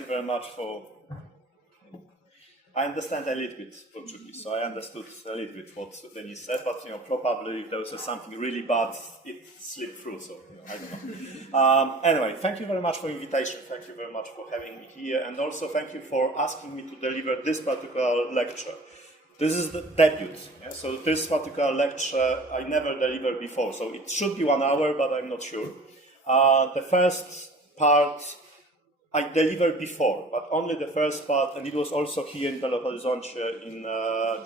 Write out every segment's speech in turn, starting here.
you very much for... I understand a little bit Portuguese, so I understood a little bit what Denis said, but probably if there was something really bad, it slipped through, so I don't know. Anyway, thank you very much for the invitation, thank you very much for having me here, and also thank you for asking me to deliver this particular lecture. This is the debut, so this particular lecture I never delivered before, so it should be 1 hour, but I'm not sure. The first part I delivered before, but only the first part, and it was also here in Belo Horizonte in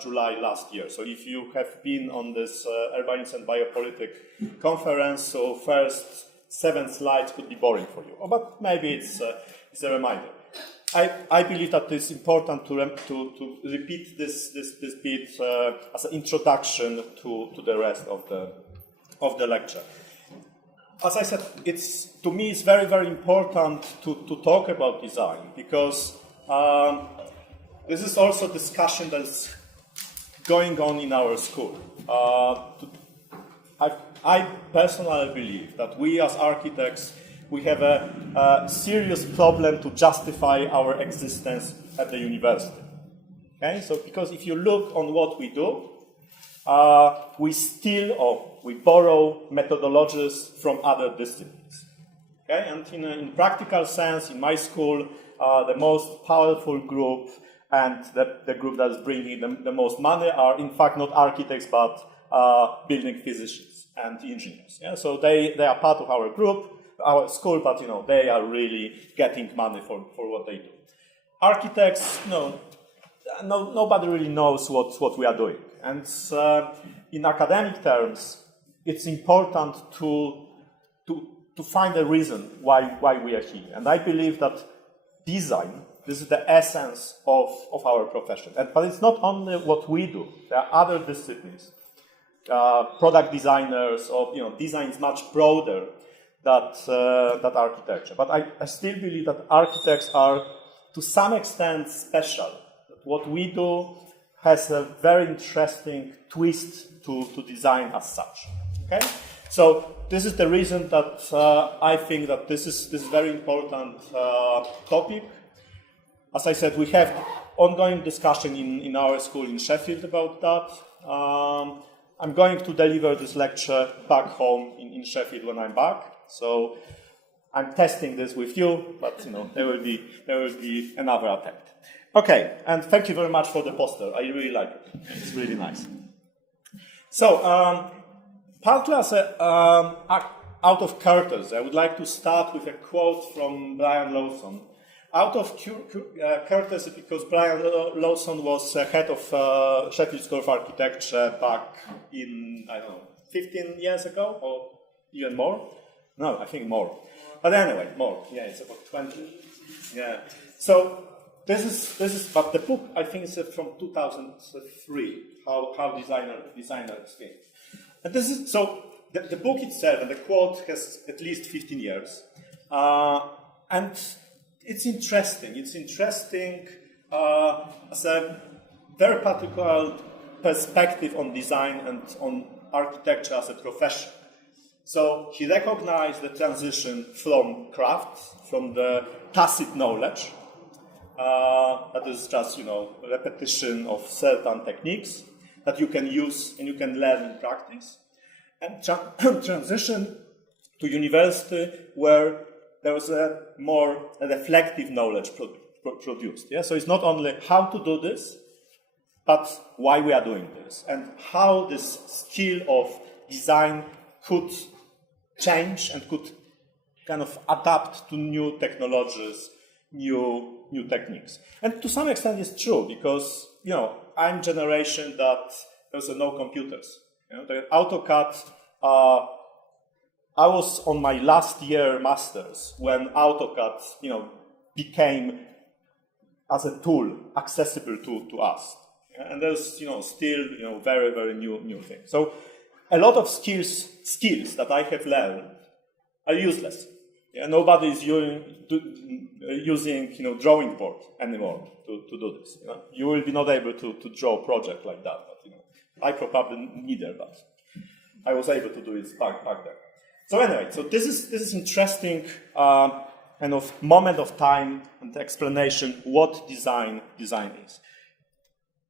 July last year. So if you have been on this Urbanism and Biopolitics conference, so first 7 slides could be boring for you, but maybe it's a reminder. I believe that it's important to repeat this bit as an introduction to the rest of the lecture. As I said, to me it's very, very important to talk about design because this is also a discussion that's going on in our school. I personally believe that we as architects, we have a serious problem to justify our existence at the university. Okay? So because if you look on what we do, we steal or we borrow methodologies from other disciplines. Okay? And in practical sense, in my school, the most powerful group and the group that is bringing the most money are in fact not architects but building physicians and engineers. Yeah? So they are part of our group, our school, but they are really getting money for what they do. Architects, nobody really knows what we are doing. And in academic terms, it's important to find a reason why we are here. And I believe that design, this is the essence of our profession. But it's not only what we do. There are other disciplines. Product designers, or design is much broader than architecture. But I still believe that architects are, to some extent, special. What we do has a very interesting twist to design as such. Okay? So this is the reason that I think that this is very important topic. As I said, we have ongoing discussion in our school in Sheffield about that. I'm going to deliver this lecture back home in Sheffield when I'm back. So I'm testing this with you, but there will be another attempt. Okay, and thank you very much for the poster. I really like it. It's really nice. So, partly as out of courtesy, I would like to start with a quote from Brian Lawson. Out of courtesy, because Brian Lawson was head of Sheffield School of Architecture back in, 15 years ago, or even more. No, I think more. But anyway, more. Yeah, it's about 20. Yeah. So this is. But the book I think is from 2003. How designers think. And this is so. The book itself and the quote has at least 15 years, and it's interesting. It's interesting as a very particular perspective on design and on architecture as a profession. So he recognized the transition from craft, from the tacit knowledge, that is just, repetition of certain techniques that you can use and you can learn in practice, and transition to university where there was a more reflective knowledge produced. Yeah? So it's not only how to do this, but why we are doing this, and how this skill of design could change and could kind of adapt to new technologies, new techniques. And to some extent it's true, because, I'm generation that there's no computers. The AutoCAD, I was on my last year master's when AutoCAD, became as a tool accessible to us. Yeah? And there's, still, very, very new things. So a lot of skills that I have learned are useless. Yeah? Nobody is using drawing board anymore to do this. You will be not able to draw a project like that. But, I probably neither, but I was able to do it back then. So anyway, so this is interesting kind of moment of time and explanation what design is.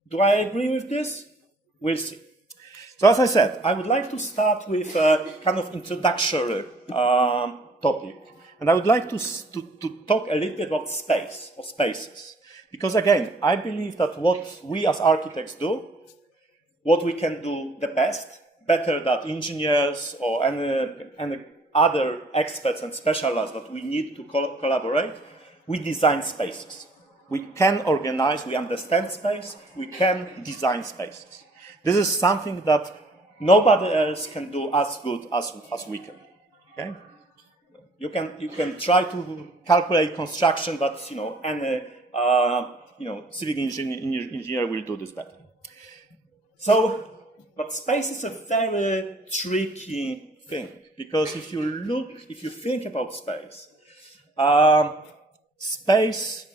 Do I agree with this? We'll see. So as I said, I would like to start with a kind of introductory topic. And I would like to talk a little bit about space or spaces. Because again, I believe that what we as architects do, what we can do the best, better than engineers or any other experts and specialists that we need to collaborate, we design spaces. We can organize, we understand space, we can design spaces. This is something that nobody else can do as good as we can. Okay? You can try to calculate construction, but any civil engineer will do this better. So, but space is a very tricky thing because if you think about space, space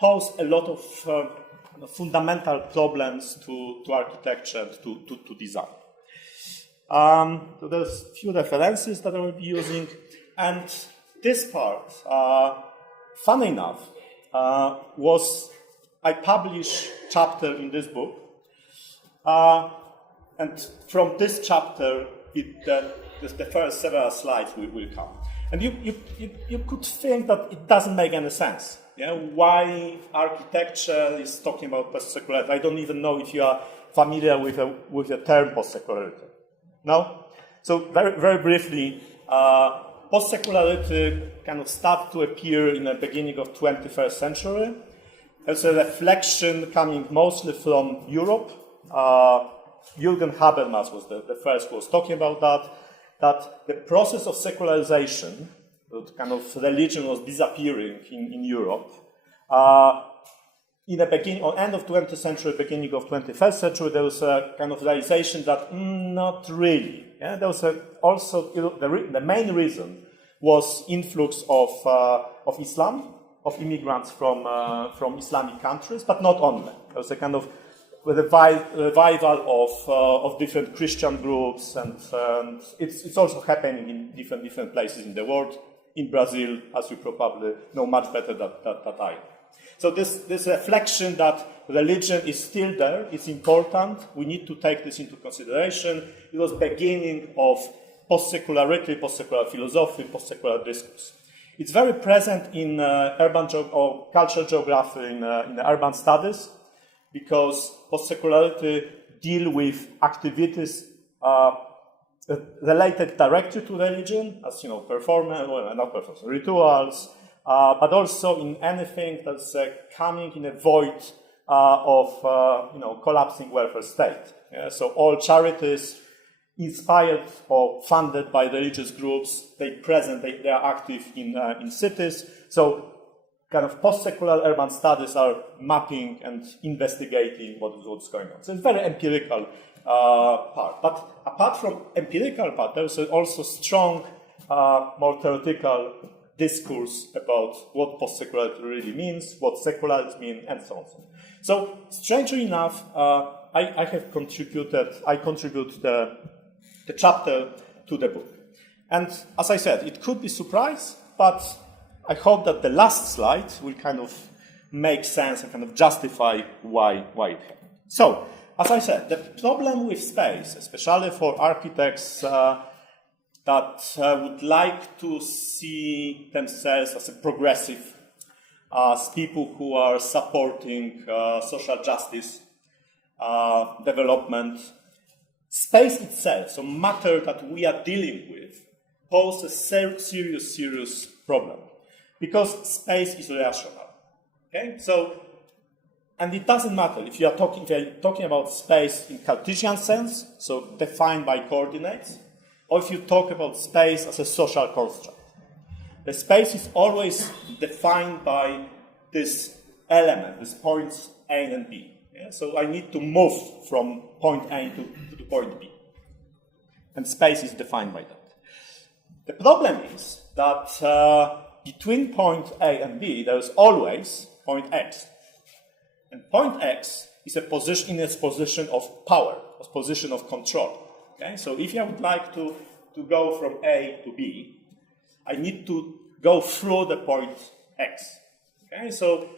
poses a lot of fundamental problems to architecture, to design. So there's a few references that I will be using, and this part, funny enough, I published chapter in this book, and from this chapter, the first several slides will come. And you could think that it doesn't make any sense. Yeah? Why architecture is talking about post-secularity? I don't even know if you are familiar with the term post-secularity. No? So very, very briefly, post-secularity kind of started to appear in the beginning of 21st century. There's a reflection coming mostly from Europe. Jürgen Habermas was the first who was talking about that the process of secularization, that kind of religion was disappearing in Europe, in the beginning or end of 20th century, beginning of 21st century, there was a kind of realization that not really. Yeah? There was also the main reason was influx of Islam, of immigrants from Islamic countries, but not only. There was a kind of revival of different Christian groups, and it's also happening in different places in the world. In Brazil, as you probably know much better than I. So this reflection that religion is still there, it's important, we need to take this into consideration. It was beginning of post-secularity, post-secular philosophy, post-secular discourse. It's very present in urban or cultural geography, in urban studies, because post-secularity deal with activities related directly to religion, as performance, well, not performance, rituals, but also in anything that's coming in a void of collapsing welfare state. Yeah? So all charities inspired or funded by religious groups, they are active in cities. So kind of post-secular urban studies are mapping and investigating what's going on. So it's very empirical part. But apart from empirical part, there's also strong, more theoretical discourse about what post-secularity really means, what secularists mean, and so on. So, strangely enough, I contribute the chapter to the book. And as I said, it could be surprise, but I hope that the last slide will kind of make sense and kind of justify why it happened. So, as I said, the problem with space, especially for architects that would like to see themselves as a progressive, as people who are supporting social justice, development, space itself, so matter that we are dealing with, poses a serious problem. Because space is rational. Okay? So, and it doesn't matter if you are talking about space in Cartesian sense, so defined by coordinates, or if you talk about space as a social construct. The space is always defined by this element, these points A and B. Yeah? So I need to move from point A to point B. And space is defined by that. The problem is that between point A and B, there is always point X. And point X is a position of power, a position of control. Okay? So if I would like to go from A to B, I need to go through the point X. Okay, so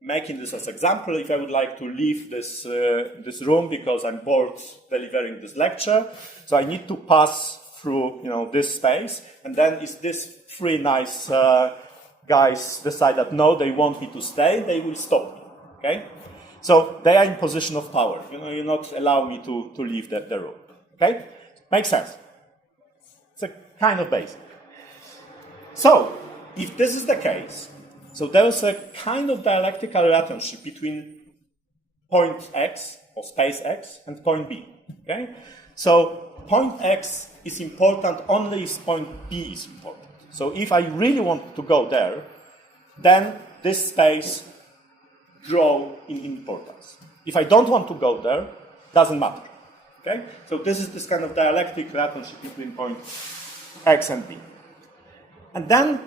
making this as example, if I would like to leave this, this room because I'm bored delivering this lecture, so I need to pass through this space, and then if these three nice guys decide that no, they want me to stay, they will stop me. Okay, so they are in position of power. You not allow me to leave the room. Okay, makes sense. It's a kind of basic. So if this is the case, so there is a kind of dialectical relationship between point X or space X and point B. Okay, so point X is important only if point B is important. So if I really want to go there, then this space grows in importance. If I don't want to go there, doesn't matter. Okay, so this is this kind of dialectic relationship between point X and B. And then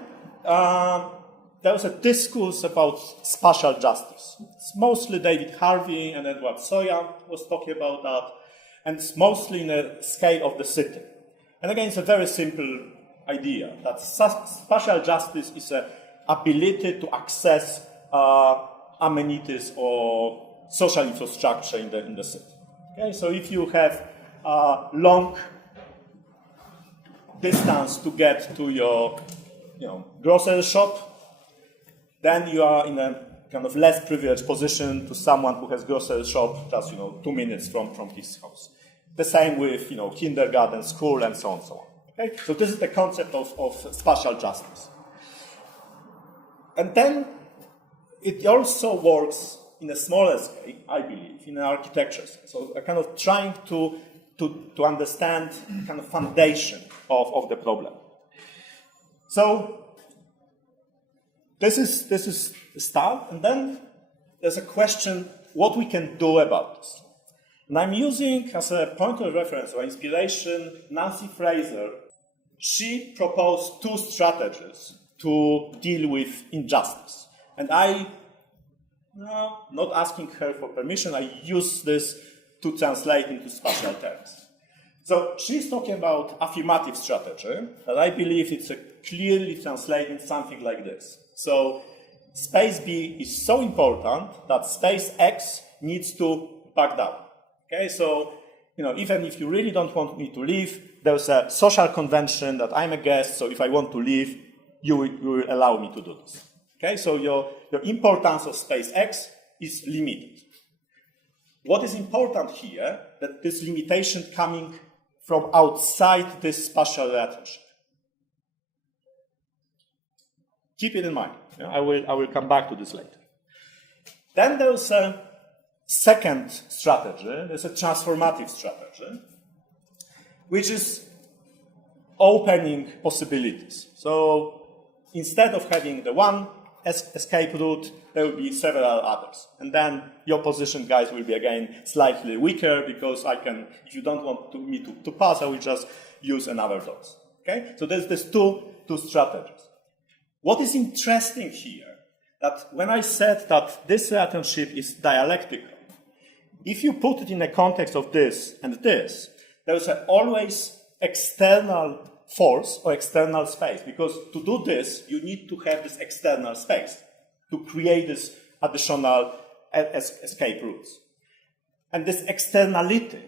there was a discourse about spatial justice. It's mostly David Harvey and Edward Soya was talking about that, and it's mostly in a scale of the city. And again, it's a very simple idea that spatial justice is an ability to access amenities or social infrastructure in the city. Okay, so if you have a long distance to get to your grocery shop, then you are in a kind of less privileged position to someone who has grocery shop just 2 minutes from his house. The same with kindergarten, school, and so on and so on. Okay? So this is the concept of spatial justice. And then it also works in a smaller scale, I believe, in architecture. So a kind of trying to understand the kind of foundation of the problem. So this is the start, and then there's a question what we can do about this. And I'm using as a point of reference or inspiration Nancy Fraser. She proposed 2 strategies to deal with injustice. And not asking her for permission, I use this to translate into spatial terms. So she's talking about affirmative strategy, and I believe it's clearly translating something like this. So space B is so important that space X needs to back down. Okay, so even if you really don't want me to leave, there's a social convention that I'm a guest, so if I want to leave, you will allow me to do this. Okay, so your importance of space X is limited. What is important here, that this limitation coming from outside this spatial relationship. Keep it in mind. I will come back to this later. Then there's a second strategy. There's a transformative strategy, which is opening possibilities. So instead of having the one escape route, there will be several others. And then your position, guys, will be again slightly weaker because if you don't want me to pass, I will just use another doors. Okay? So there's these two strategies. What is interesting here, that when I said that this relationship is dialectical, if you put it in the context of this and this, there's always external force or external space, because to do this, you need to have this external space to create this additional escape routes. And this externality,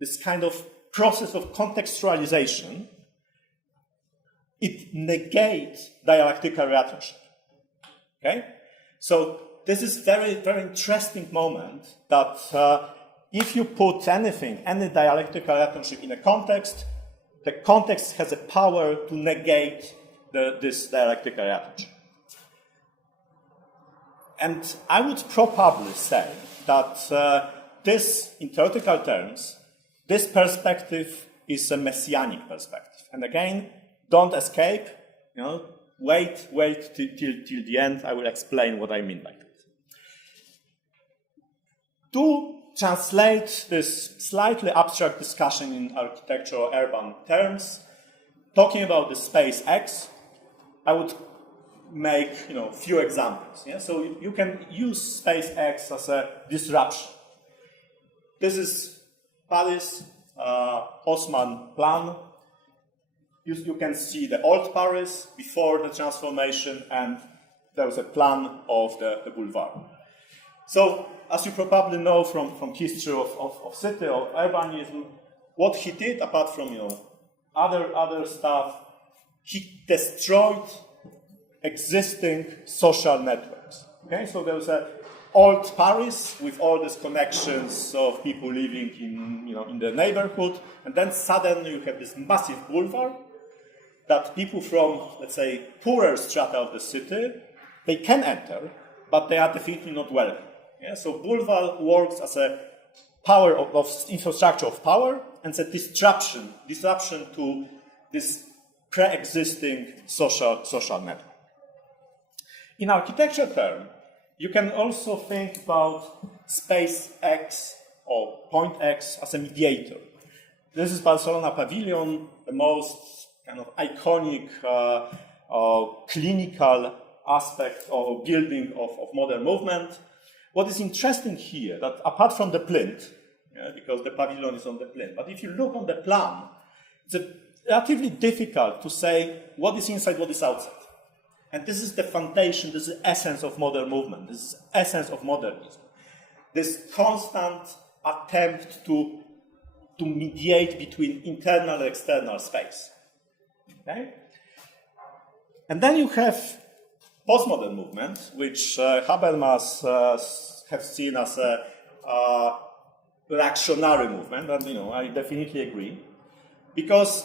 this kind of process of contextualization, it negates dialectical relationship. Okay? So this is very, very interesting moment that if you put anything, any dialectical relationship in a context, the context has a power to negate this dialectical relationship. And I would probably say that this, in theoretical terms, this perspective is a messianic perspective. And again, don't escape, wait till the end. I will explain what I mean by that. To translate this slightly abstract discussion in architectural urban terms, talking about the space X, I would make few examples. Yeah? So you can use space X as a disruption. This is Paris Haussmann plan. you can see the old Paris before the transformation, and there was a plan of the boulevard. So, as you probably know from history of city, of urbanism, what he did, apart from other stuff, he destroyed existing social networks. Okay, so there was a old Paris with all these connections of people living in the neighborhood, and then suddenly you have this massive boulevard that people from, let's say, poorer strata of the city, they can enter, but they are definitely not welcome. Yeah? So boulevard works as a power of infrastructure of power, and it's a disruption to this pre-existing social network. In architecture terms, you can also think about space X or point X as a mediator. This is Barcelona Pavilion, the most kind of iconic clinical aspect or building of modern movement. What is interesting here, that apart from the plinth, because the pavilion is on the plinth, but if you look on the plan, it's relatively difficult to say what is inside, what is outside. And this is the foundation, this is the essence of modern movement, this is the essence of modernism. This constant attempt to mediate between internal and external space. Okay? And then you have postmodern movement, which Habermas have seen as a reactionary movement, and I definitely agree. Because,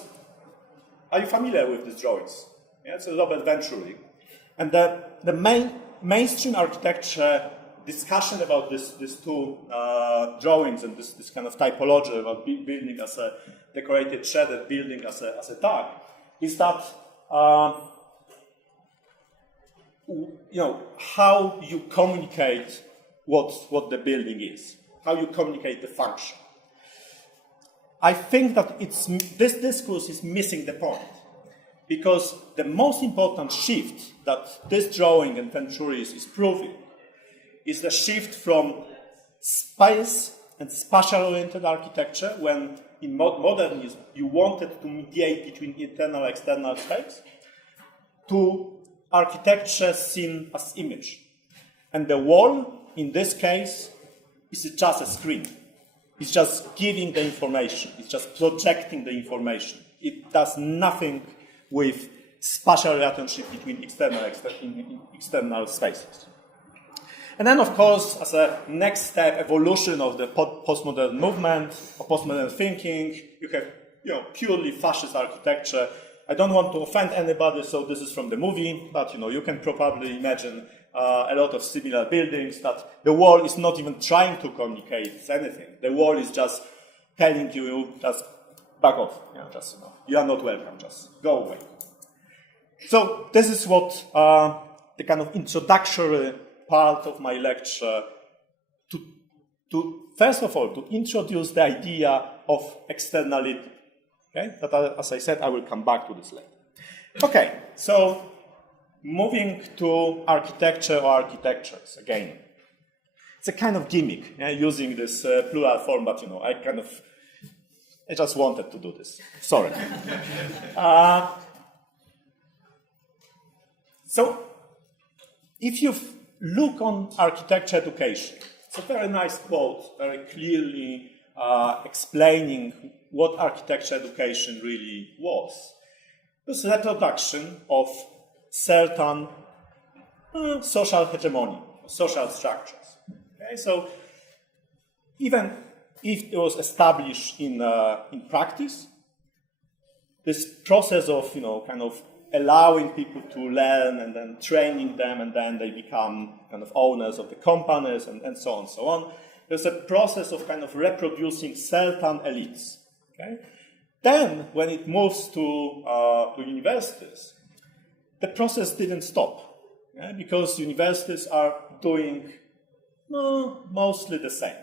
are you familiar with these drawings? Yeah, it's Robert Venturi. And the mainstream architecture discussion about these two drawings and this kind of typology about building as a decorated shaded building as a tag is that how you communicate what the building is, how you communicate the function. I think that this discourse is missing the point. Because the most important shift that this drawing and Venturi is proving is the shift from space and spatial-oriented architecture, when in modernism you wanted to mediate between internal and external space, to architecture seen as image. And the wall, in this case, is just a screen. It's just giving the information. It's just projecting the information. It does nothing with spatial relationship between external spaces. And then, of course, as a next step, evolution of the postmodern movement, or postmodern thinking, you have purely fascist architecture. I don't want to offend anybody, so this is from the movie, but you can probably imagine a lot of similar buildings that the wall is not even trying to communicate anything. The wall is just telling you, just back off. You are not welcome, just go away. So this is what the kind of introductory part of my lecture, to first of all, to introduce the idea of externality. Okay? But as I said, I will come back to this later. Okay, so moving to architecture or architectures again. It's a kind of gimmick, using this plural form, but I just wanted to do this. Sorry. So, if you look on architecture education, it's a very nice quote, very clearly explaining what architecture education really was. It was a reproduction of certain social hegemony, social structures. Okay? So, even if it was established in practice, this process of kind of allowing people to learn and then training them, and then they become kind of owners of the companies and so on and so on. There's a process of kind of reproducing certain elites. Okay? Then, when it moves to universities, the process didn't stop, because universities are doing mostly the same.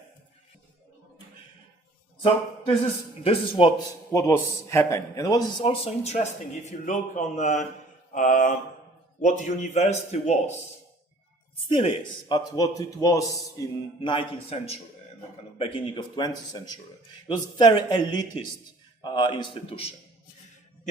So this is what was happening. And what is also interesting, if you look on what university was, it still is, but what it was in 19th century and kind of beginning of 20th century, it was very elitist institution.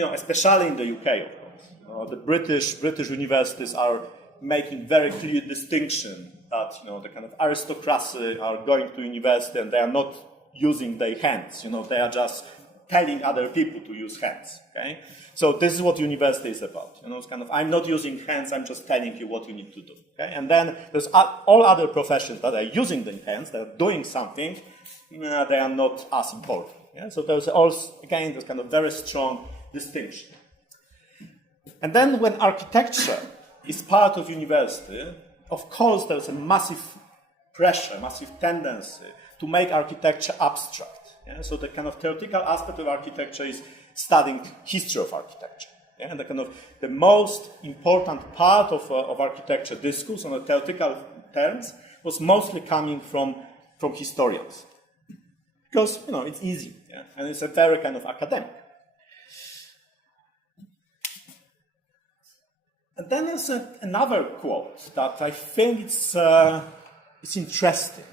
especially in the UK, of course. The British universities are making very clear distinction that, the kind of aristocracy are going to university and they are not using their hands. They are just telling other people to use hands. Okay? So this is what university is about. It's kind of, I'm not using hands, I'm just telling you what you need to do. Okay? And then there's all other professions that are using their hands, that are doing something, they are not as important. Yeah? So there's also, again, this kind of very strong distinction. And then when architecture is part of university, of course there's a massive pressure, massive tendency to make architecture abstract. Yeah? So the kind of theoretical aspect of architecture is studying history of architecture. Yeah? And the most important part of architecture discourse on the theoretical terms was mostly coming from historians. Because, it's easy, yeah? And it's a very kind of academic. And then there's another quote that I think it's interesting.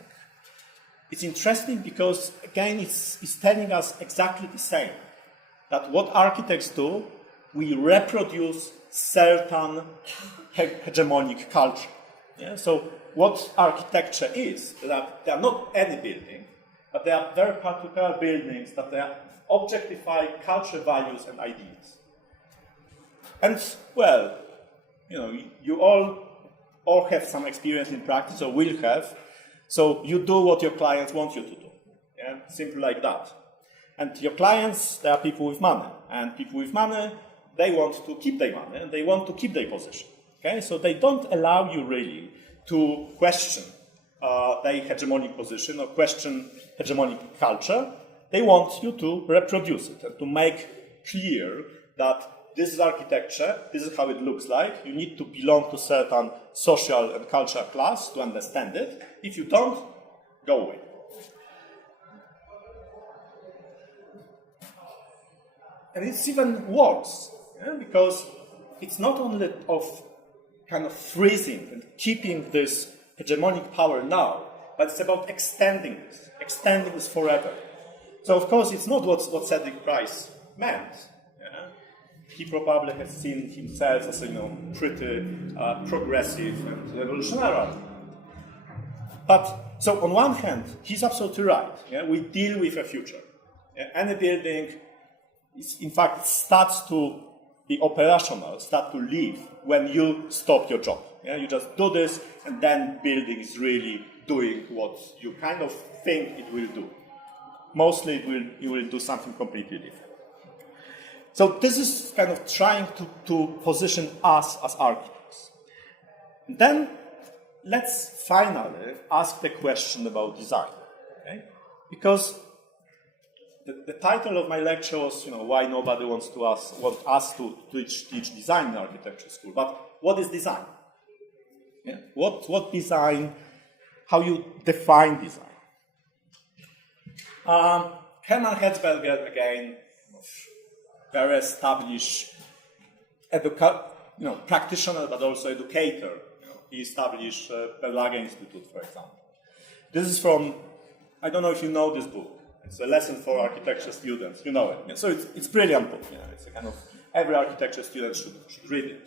It's interesting because, again, it's telling us exactly the same. That what architects do, we reproduce certain hegemonic culture. Yeah? So what architecture is, that they are not any building, but they are very particular buildings that they objectify cultural values and ideas. And, well, you all have some experience in practice, or will have, so you do what your clients want you to do. Yeah? Simple like that. And your clients, they are people with money. And people with money, they want to keep their money, and they want to keep their position. Okay? So they don't allow you really to question their hegemonic position or question hegemonic culture. They want you to reproduce it and to make clear that this is architecture, this is how it looks like. You need to belong to certain social and cultural class to understand it. If you don't, go away. And it's even worse, because it's not only of kind of freezing and keeping this hegemonic power now, but it's about extending this forever. So, of course, it's not what Cedric Price meant. He probably has seen himself as pretty progressive and revolutionary. But, so on one hand, he's absolutely right. Yeah? We deal with a future. Yeah? Any building, in fact, starts to be operational, start to live when you stop your job. Yeah? You just do this, and then building is really doing what you kind of think it will do. Mostly it will do something completely different. So this is kind of trying to position us as architects. And then let's finally ask the question about design. Okay? Because the title of my lecture was, why nobody wants us to teach design in architecture school. But what is design? Yeah? What design? How you define design? Hermann Herzberger, again, very established practitioner, but also educator. He established Berlage Institute, for example. This is from, I don't know if you know this book. It's a lesson for architecture students. You know it. So it's a brilliant book. It's a kind of, every architecture student should read it.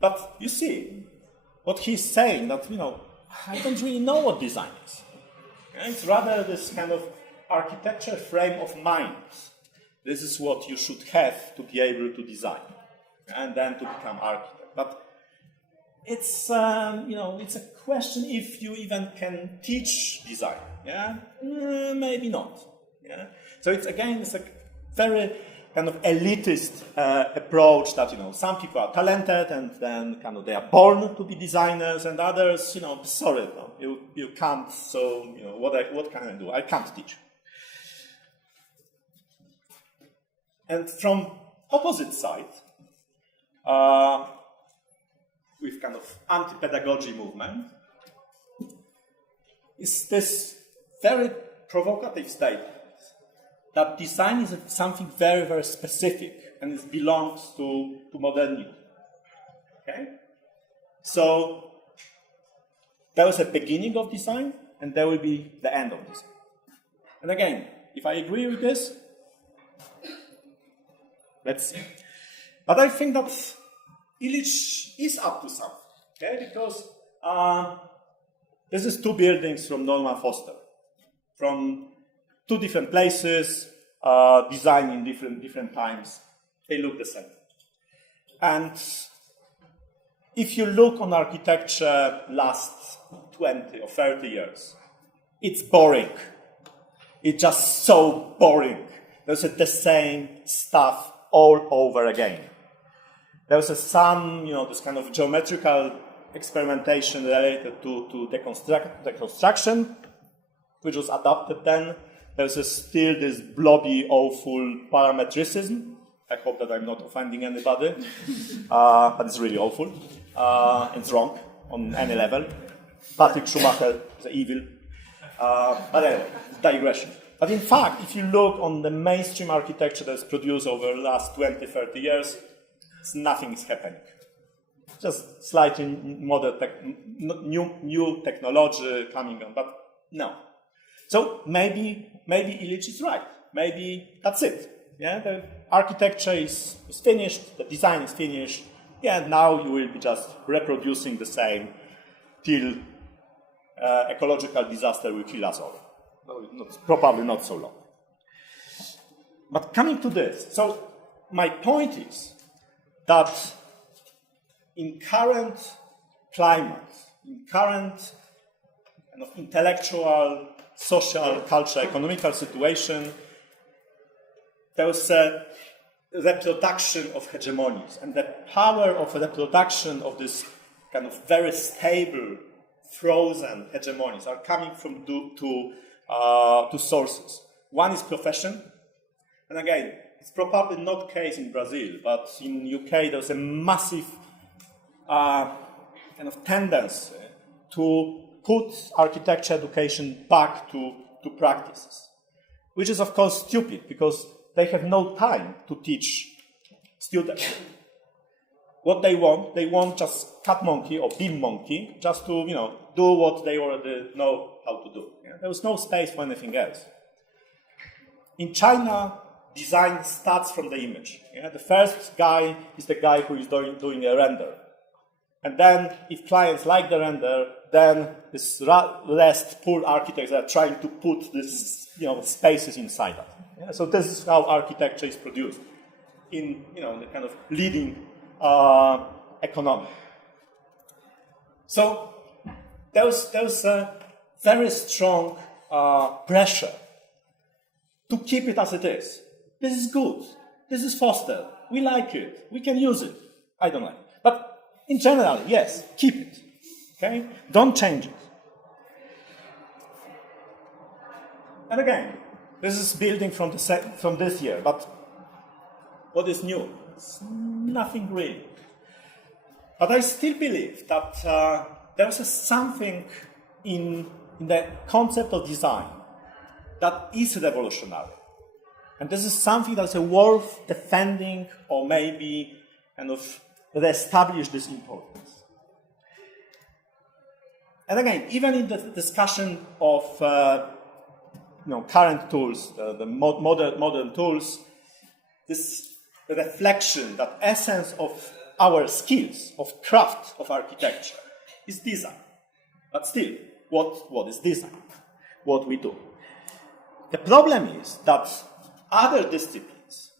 But you see, what he's saying, that, I don't really know what design is. It's rather this kind of architecture frame of mind. This is what you should have to be able to design, and then to become architect. But it's it's a question if you even can teach design. Yeah, maybe not. Yeah, so it's a very kind of elitist approach that some people are talented and then kind of they are born to be designers, and others sorry, you can't. So what can I do? I can't teach. And from opposite side, with kind of anti-pedagogy movement, is this very provocative statement that design is something very, very specific and it belongs to modernity. Okay? So there is a beginning of design and there will be the end of design. And again, if I agree with this, Let's see. But I think that Illich is up to something, okay? Because this is two buildings from Norman Foster, from two different places, designed in different times. They look the same. And if you look on architecture last 20 or 30 years, it's boring. It's just so boring. There's the same stuff all over again. There's some, this kind of geometrical experimentation related to deconstruction, which was adopted then. There's still this blobby, awful parametricism. I hope that I'm not offending anybody, but it's really awful. It's wrong on any level. Patrick Schumacher is evil. But anyway, digression. But in fact, if you look on the mainstream architecture that's produced over the last 20, 30 years, nothing is happening. Just slightly new technology coming on, but no. So maybe Illich is right. Maybe that's it. Yeah, the architecture is finished, the design is finished. Yeah, now you will be just reproducing the same till ecological disaster will kill us all. No, probably not so long. But coming to this, so my point is that in current climate, in current kind of intellectual, social, cultural, economical situation, there is a reproduction of hegemonies, and the power of reproduction of this kind of very stable, frozen hegemonies are coming from two sources. One is profession, and again, it's probably not the case in Brazil, but in UK there's a massive kind of tendency to put architecture education back to practices, which is of course stupid because they have no time to teach students. What they want just cat monkey or beam monkey, just to do what they already know how to do. Yeah? There was no space for anything else. In China, design starts from the image. Yeah? The first guy is the guy who is doing a render. And then, if clients like the render, then this rest poor architects are trying to put this spaces inside that. Yeah? So this is how architecture is produced in the kind of leading economy. So there's a very strong pressure to keep it as it is. This is good. This is Foster. We like it. We can use it. I don't like it. But in general, yes, keep it. Okay? Don't change it. And again, this is building from this year, but what is new? It's nothing really. But I still believe that there's something in the concept of design that is revolutionary. And this is something that's worth defending or maybe kind of re-establish this importance. And again, even in the discussion of current tools, the modern tools, this reflection, that essence of our skills, of craft of architecture, is design. But still, what is design? What we do. The problem is that other disciplines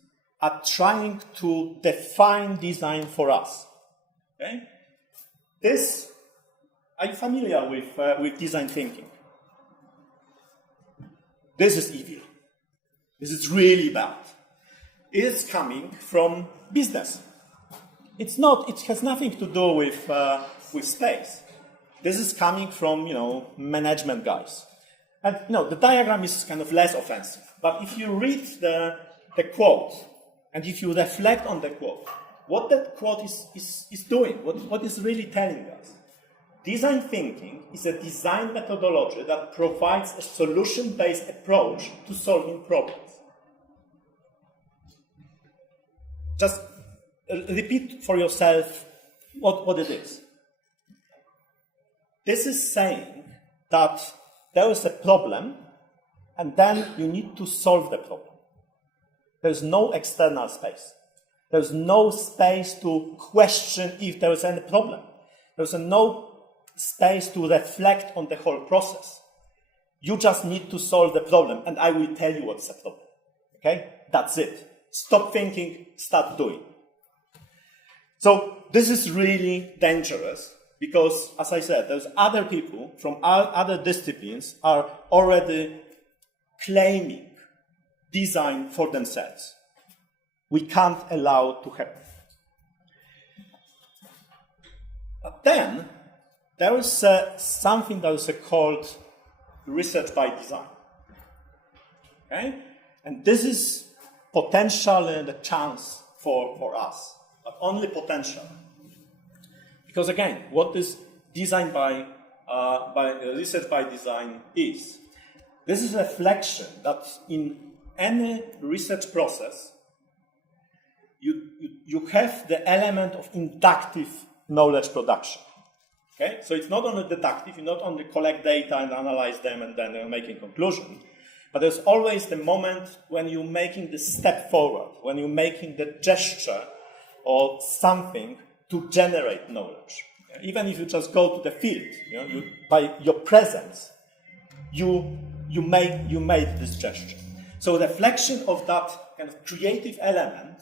are trying to define design for us. Okay? Are you familiar with design thinking? This is evil. This is really bad. It is coming from business. It has nothing to do with space. This is coming from, management guys. And, the diagram is kind of less offensive. But if you read the quote, and if you reflect on the quote, what that quote is doing, what is really telling us. Design thinking is a design methodology that provides a solution-based approach to solving problems. Just repeat for yourself what it is. This is saying that there is a problem, and then you need to solve the problem. There is no external space. There's no space to question if there is any problem. There's no space to reflect on the whole process. You just need to solve the problem, and I will tell you what's the problem. Okay? That's it. Stop thinking, start doing. So this is really dangerous because, as I said, there's other people from other disciplines are already claiming design for themselves. We can't allow it to happen. But then there is something that is called research by design. Okay? And this is potential and a chance for us, but only potential. Because again, what is design by research by design is? This is a reflection that in any research process, you have the element of inductive knowledge production. Okay? So it's not only deductive, you not only collect data and analyze them and then making conclusion, but there's always the moment when you're making the step forward, when you're making the gesture or something to generate knowledge. Even if you just go to the field, by your presence, you made this gesture. So reflection of that kind of creative element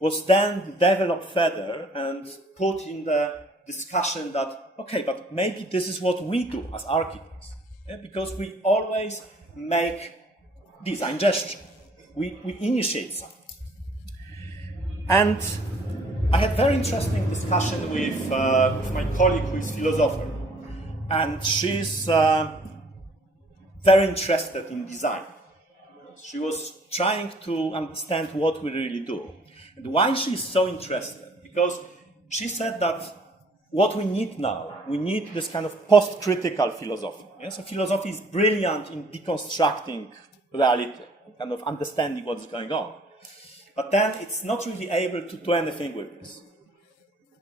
was then developed further and put in the discussion that, okay, but maybe this is what we do as architects. Because we always make design gesture. We initiate something. And I had very interesting discussion with my colleague who is a philosopher. And she's very interested in design. She was trying to understand what we really do. And why she's so interested? Because she said that what we need now, we need this kind of post-critical philosophy. Yeah? So philosophy is brilliant in deconstructing reality, kind of understanding what's going on. But then it's not really able to do anything with this.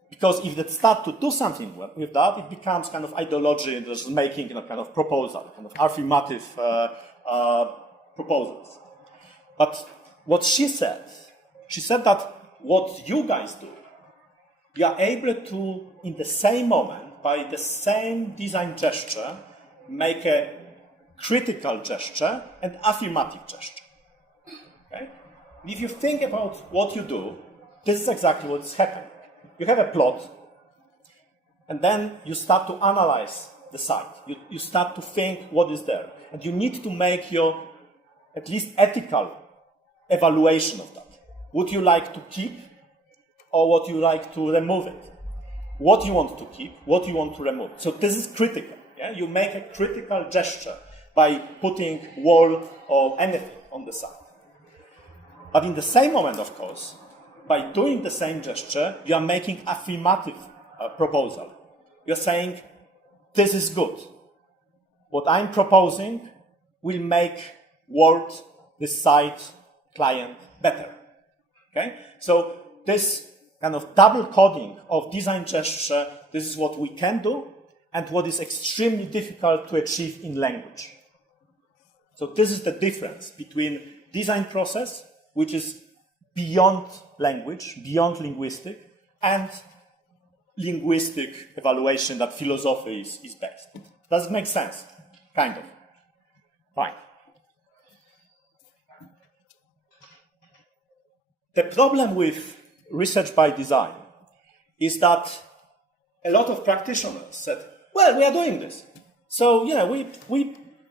Because if they start to do something with that, it becomes kind of ideology and just making kind of proposal, kind of affirmative proposals. But what she said that what you guys do, you are able to, in the same moment, by the same design gesture, make a critical gesture and affirmative gesture. Okay? If you think about what you do, this is exactly what is happening. You have a plot, and then you start to analyze the site. You start to think what is there. And you need to make your, at least ethical, evaluation of that. Would you like to keep, or would you like to remove it? What you want to keep, what you want to remove. So this is critical. Yeah? You make a critical gesture by putting wall or anything on the site. But in the same moment, of course, by doing the same gesture, you are making affirmative proposal. You're saying, this is good. What I'm proposing will make world, this site, client better. Okay? So this kind of double coding of design gesture, this is what we can do and what is extremely difficult to achieve in language. So this is the difference between design process, which is beyond language, beyond linguistic, and linguistic evaluation that philosophy is based. Does it make sense? Kind of. Fine. The problem with research by design is that a lot of practitioners said, well, we are doing this. So,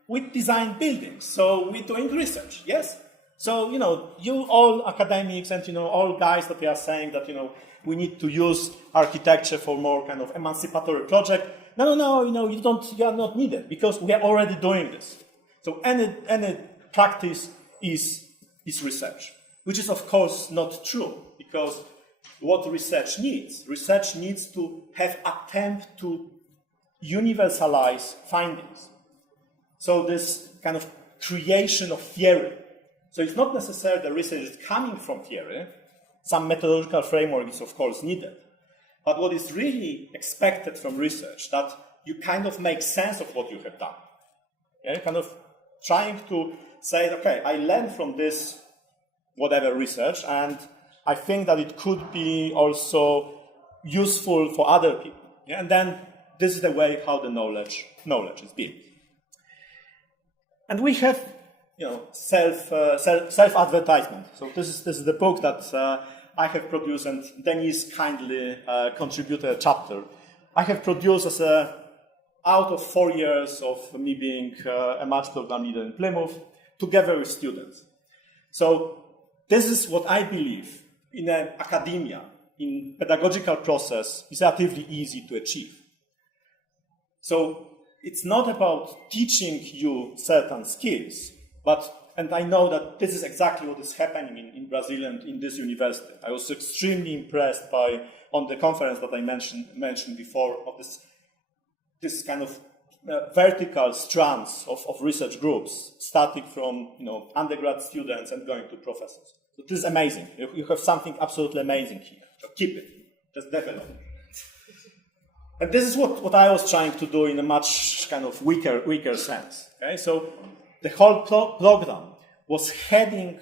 we design buildings, so we're doing research, yes? So, you all academics and, all guys that they are saying that, we need to use architecture for more kind of emancipatory project. No, you are not needed because we are already doing this. So any practice is research, which is of course not true because what research needs to have attempt to universalize findings. So this kind of creation of theory. So it's not necessarily the research is coming from theory. Some methodological framework is, of course, needed. But what is really expected from research, that you kind of make sense of what you have done. Yeah? Kind of trying to say, okay, I learned from this whatever research, and I think that it could be also useful for other people. Yeah? And then this is the way how the knowledge is built. And we have, self-advertisement. So this is the book that I have produced, and Denise kindly contributed a chapter. I have produced out of 4 years of me being a match program leader in Plymouth, together with students. So this is what I believe in academia, in pedagogical process, is relatively easy to achieve. So it's not about teaching you certain skills, and I know that this is exactly what is happening in Brazil and in this university. I was extremely impressed on the conference that I mentioned before, of this kind of vertical strands of research groups, starting from undergrad students and going to professors. So this is amazing. You have something absolutely amazing here. So keep it. Just develop it. And this is what I was trying to do in a much kind of weaker sense. Okay? So the whole program was heading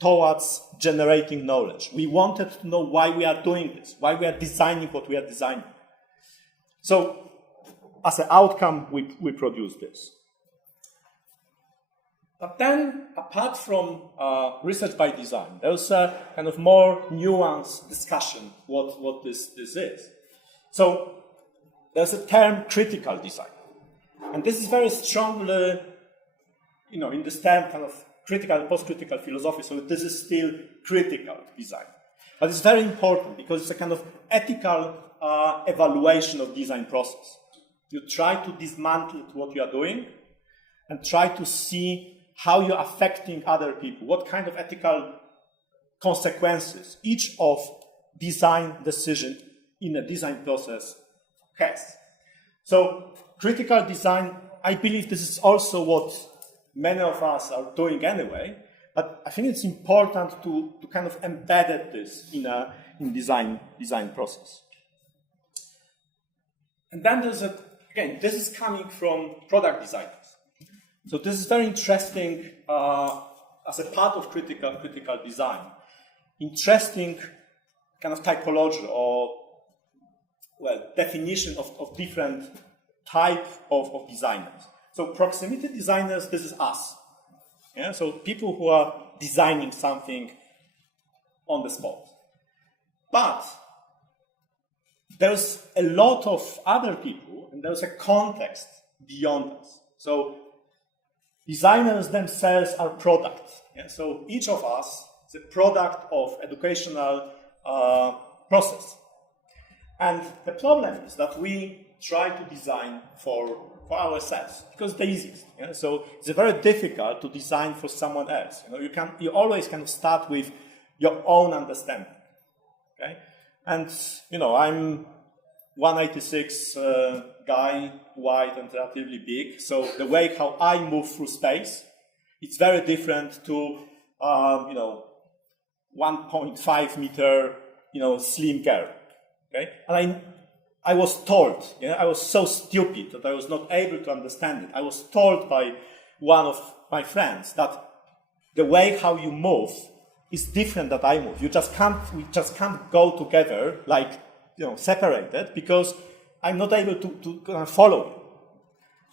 towards generating knowledge. We wanted to know why we are doing this, why we are designing what we are designing. So as an outcome, we produce this. But then, apart from research by design, there's a kind of more nuanced discussion what this is. So there's a term critical design. And this is very strongly, in this term kind of critical and post-critical philosophy, so this is still critical design. But it's very important because it's a kind of ethical evaluation of design process. You try to dismantle what you are doing and try to see how you're affecting other people, what kind of ethical consequences each of design decision in a design process has. So critical design, I believe this is also what many of us are doing anyway, but I think it's important to kind of embed this in design process. And then there's again, this is coming from product designers. So this is very interesting as a part of critical design. Interesting kind of typology or, definition of different type of designers. So proximity designers, this is us. Yeah? So people who are designing something on the spot. But there's a lot of other people, and there's a context beyond us. So designers themselves are products. Yeah? So each of us is a product of educational process. And the problem is that we try to design for ourselves because it's the easiest. Yeah? So it's very difficult to design for someone else. You always kind of start with your own understanding. Okay? And I'm 186 guy, white and relatively big. So the way how I move through space, it's very different to 1.5 meter slim girl. Okay? And I was told, I was so stupid that I was not able to understand it. I was told by one of my friends that the way how you move is different that I move. We just can't go together like, separated because I'm not able to follow you.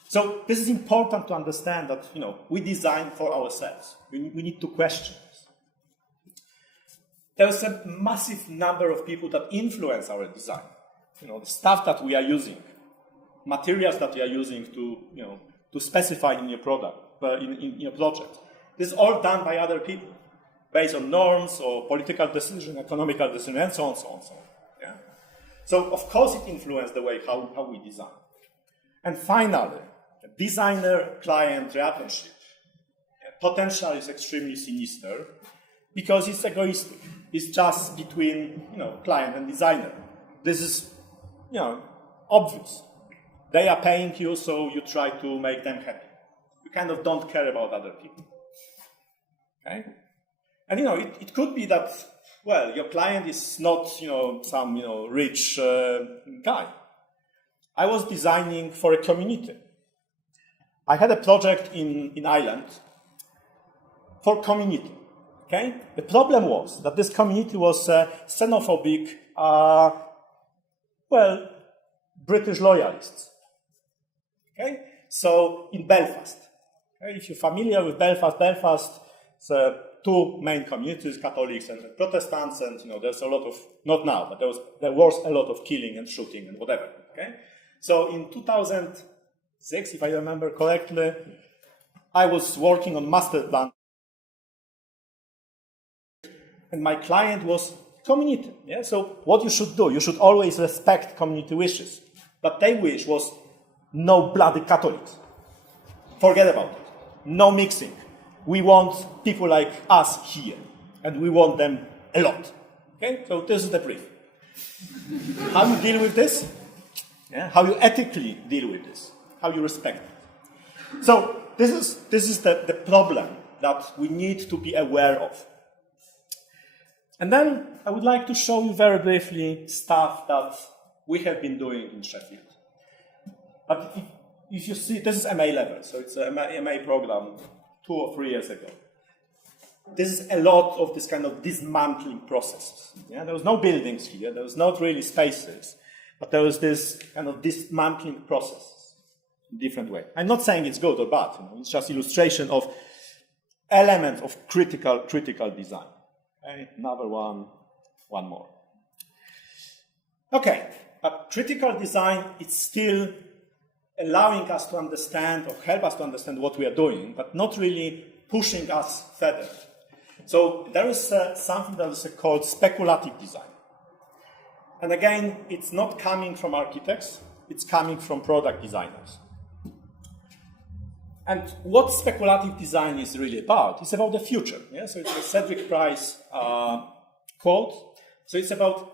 So this is important to understand that, we design for ourselves. We need to question this. There's a massive number of people that influence our design. The stuff that we are using, materials that we are using to specify in your product, in your project. This is all done by other people, based on norms or political decision, economical decision, and so on, so on, so on. Yeah? So, of course, it influences the way how we design. And finally, designer-client relationship. Potential is extremely sinister because it's egoistic. It's just between, client and designer. This is, obvious. They are paying you, so you try to make them happy. You kind of don't care about other people. Okay? And, it could be that, your client is not, some, rich guy. I was designing for a community. I had a project in Ireland for community. Okay? The problem was that this community was xenophobic, British loyalists. Okay? So in Belfast, okay, if you're familiar with Belfast, it's two main communities, Catholics and Protestants, and there's a lot of, not now, but there was a lot of killing and shooting and whatever. Okay? So in 2006, if I remember correctly, I was working on master plan, and my client was community. Yeah? So what you should do, you should always respect community wishes. But their wish was no bloody Catholics. Forget about it. No mixing. We want people like us here, and we want them a lot. Okay? So this is the brief. How you deal with this? Yeah? How you ethically deal with this? How you respect it? So this is the problem that we need to be aware of. And then I would like to show you very briefly stuff that we have been doing in Sheffield. But if you see, this is MA level, so it's an MA program 2 or 3 years ago. This is a lot of this kind of dismantling processes. Yeah? There was no buildings here, there was not really spaces, but there was this kind of dismantling process in a different way. I'm not saying it's good or bad, it's just illustration of elements of critical design. Okay, another one more. Okay, but critical design, it's still allowing us to understand or help us to understand what we are doing, but not really pushing us further. So there is something that is called speculative design. And again, it's not coming from architects, it's coming from product designers. And what speculative design is really about? It's about the future. Yeah? So it's a Cedric Price quote. So it's about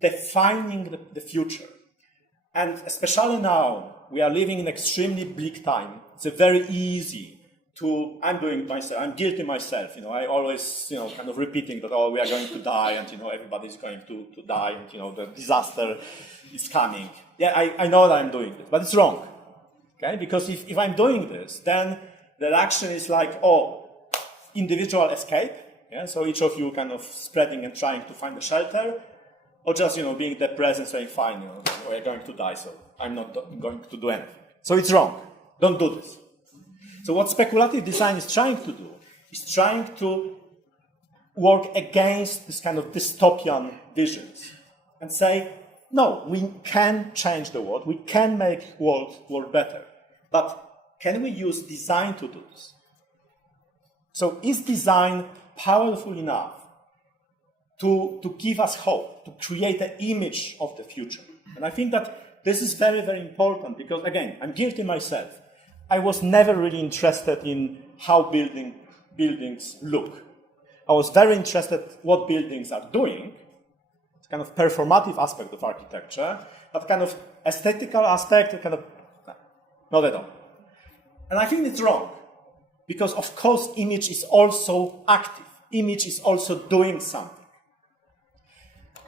defining the future. And especially now, we are living in extremely bleak time. It's very easy to, I'm guilty myself. I always, kind of repeating that, we are going to die, and, everybody's going to die, and, the disaster is coming. Yeah, I know that I'm doing this, but it's wrong. Okay? Because if I'm doing this, then the action is like, individual escape. Yeah? So each of you kind of spreading and trying to find a shelter, or just, being depressed and saying, fine, we're going to die, so I'm not going to do anything. So it's wrong. Don't do this. So what speculative design is trying to do is trying to work against this kind of dystopian visions and say, no, we can change the world, we can make world better. But can we use design to do this? So is design powerful enough to give us hope, to create an image of the future? And I think that this is very, very important because, again, I'm guilty myself. I was never really interested in how buildings look. I was very interested in what buildings are doing. It's kind of performative aspect of architecture, but kind of aesthetical aspect, kind of not at all. And I think it's wrong, because of course image is also active. Image is also doing something.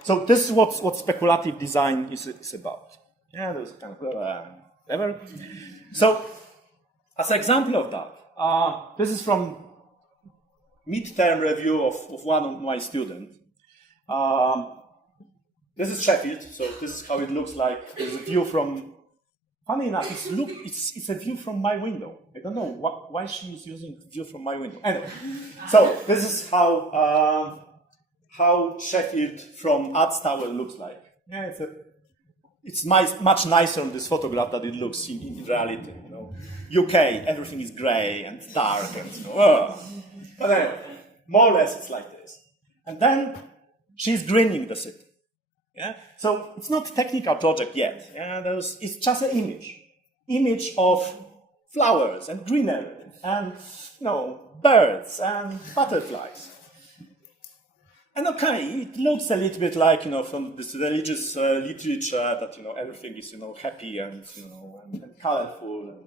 So this is what speculative design is about. Yeah, there's kind of whatever. So as an example of that, this is from midterm review of one of my students. This is Sheffield, so this is how it looks like. There's a view from, funny enough, it's a view from my window. I don't know why she is using view from my window. Anyway, so this is how Sheffield from Arts Tower looks like. Yeah, it's much nicer on this photograph than it looks in reality. UK, everything is grey and dark and But anyway, more or less it's like this. And then she's greening the city. Yeah? So it's not a technical project yet. Yeah? It's just an image of flowers and greenery and birds and butterflies. And okay, it looks a little bit like from this religious literature that everything is happy and and colorful.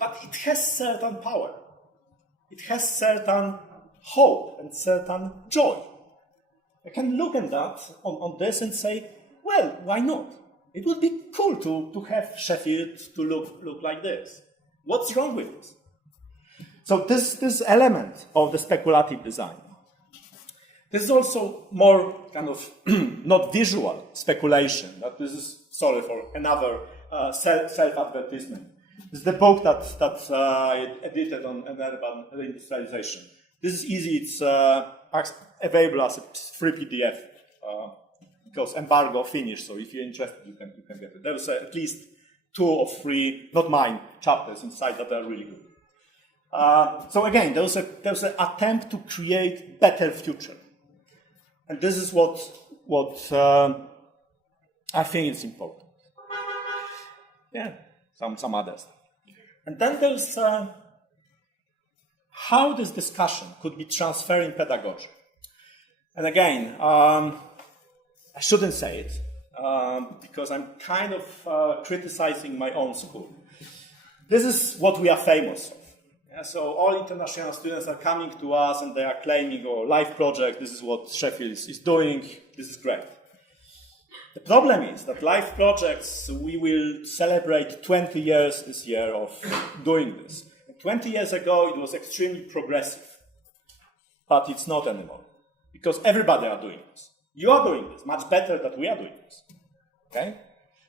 But it has certain power. It has certain hope and certain joy. I can look at that on this and say, well, why not? It would be cool to have Sheffield to look like this. What's wrong with this? So this element of the speculative design, this is also more kind of not visual speculation. But this is, sorry for another self-advertisement. This is the book that I edited on urban reindustrialization. This is easy. It's available as a free PDF because embargo finished. So if you're interested, you can get it. There's at least 2 or 3, not mine, chapters inside that are really good. So again, there's an attempt to create better future, and this is what I think is important. Yeah, some others, and then there's how this discussion could be transferred in pedagogy. And again, I shouldn't say it because I'm kind of criticizing my own school. This is what we are famous for. Yeah, so all international students are coming to us and they are claiming, oh, life project, this is what Sheffield is doing, this is great. The problem is that life projects, we will celebrate 20 years this year of doing this. And 20 years ago, it was extremely progressive, but it's not anymore because everybody are doing this. You are doing this much better than we are doing this. Okay?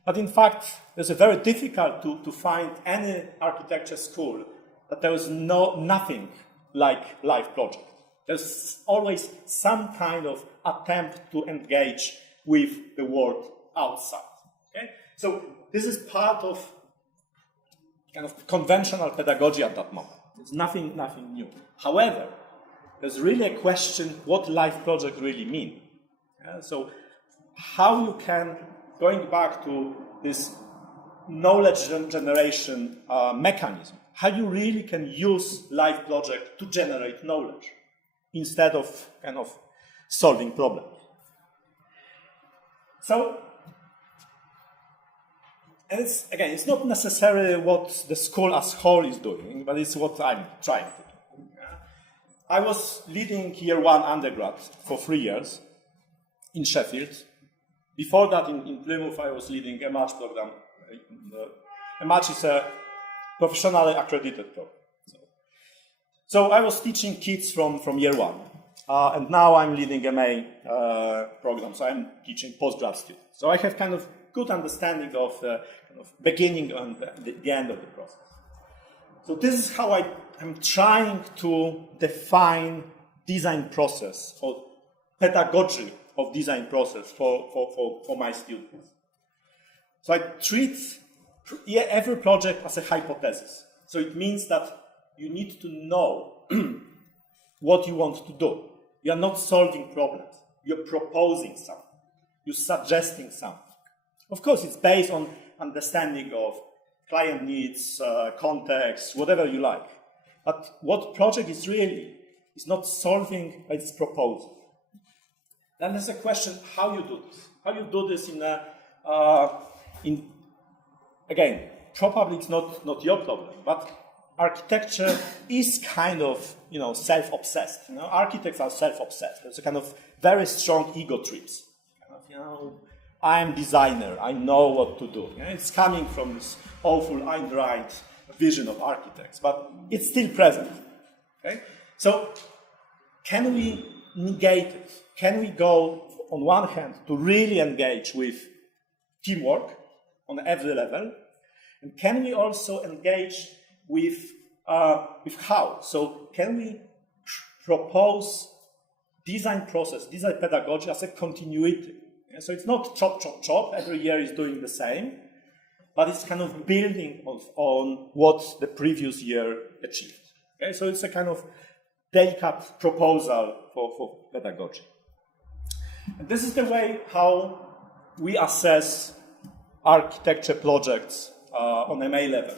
But in fact, it's very difficult to find any architecture school that there is nothing like life project. There's always some kind of attempt to engage with the world outside. Okay? So this is part of kind of conventional pedagogy at that moment. It's nothing new. However, there's really a question what life project really mean. Yeah? So how you can, going back to this knowledge generation mechanism, how you really can use life project to generate knowledge instead of kind of solving problems. So, and it's not necessarily what the school as whole is doing, but it's what I'm trying to do. Yeah? I was leading year 1 undergrad for 3 years in Sheffield. Before that, in Plymouth, I was leading a MATCH program. A MATCH is a professionally accredited program. So I was teaching kids from year 1. And now I'm leading a MA program, so I'm teaching postgrad students. So I have kind of good understanding of the kind of beginning and the end of the process. So this is how I'm trying to define design process or pedagogy of design process for my students. So I treat every project as a hypothesis. So it means that you need to know what you want to do. You are not solving problems. You're proposing something. You're suggesting something. Of course, it's based on understanding of client needs, context, whatever you like. But what project is really is not solving, but it's proposing. Then there's a question how you do this. How you do this again, probably it's not your problem, but architecture is kind of, self-obsessed. Architects are self-obsessed. There's a kind of very strong ego trips. I'm designer. I know what to do. It's coming from this awful Ayn Rand vision of architects, but it's still present. Okay? So can we negate it? Can we go, on one hand, to really engage with teamwork on every level, and can we also engage with how? So can we propose design process, design pedagogy as a continuity? So it's not chop, chop, chop, every year is doing the same, but it's kind of building on what the previous year achieved. Okay? So it's a kind of delicate proposal for pedagogy. And this is the way how we assess architecture projects on MA level.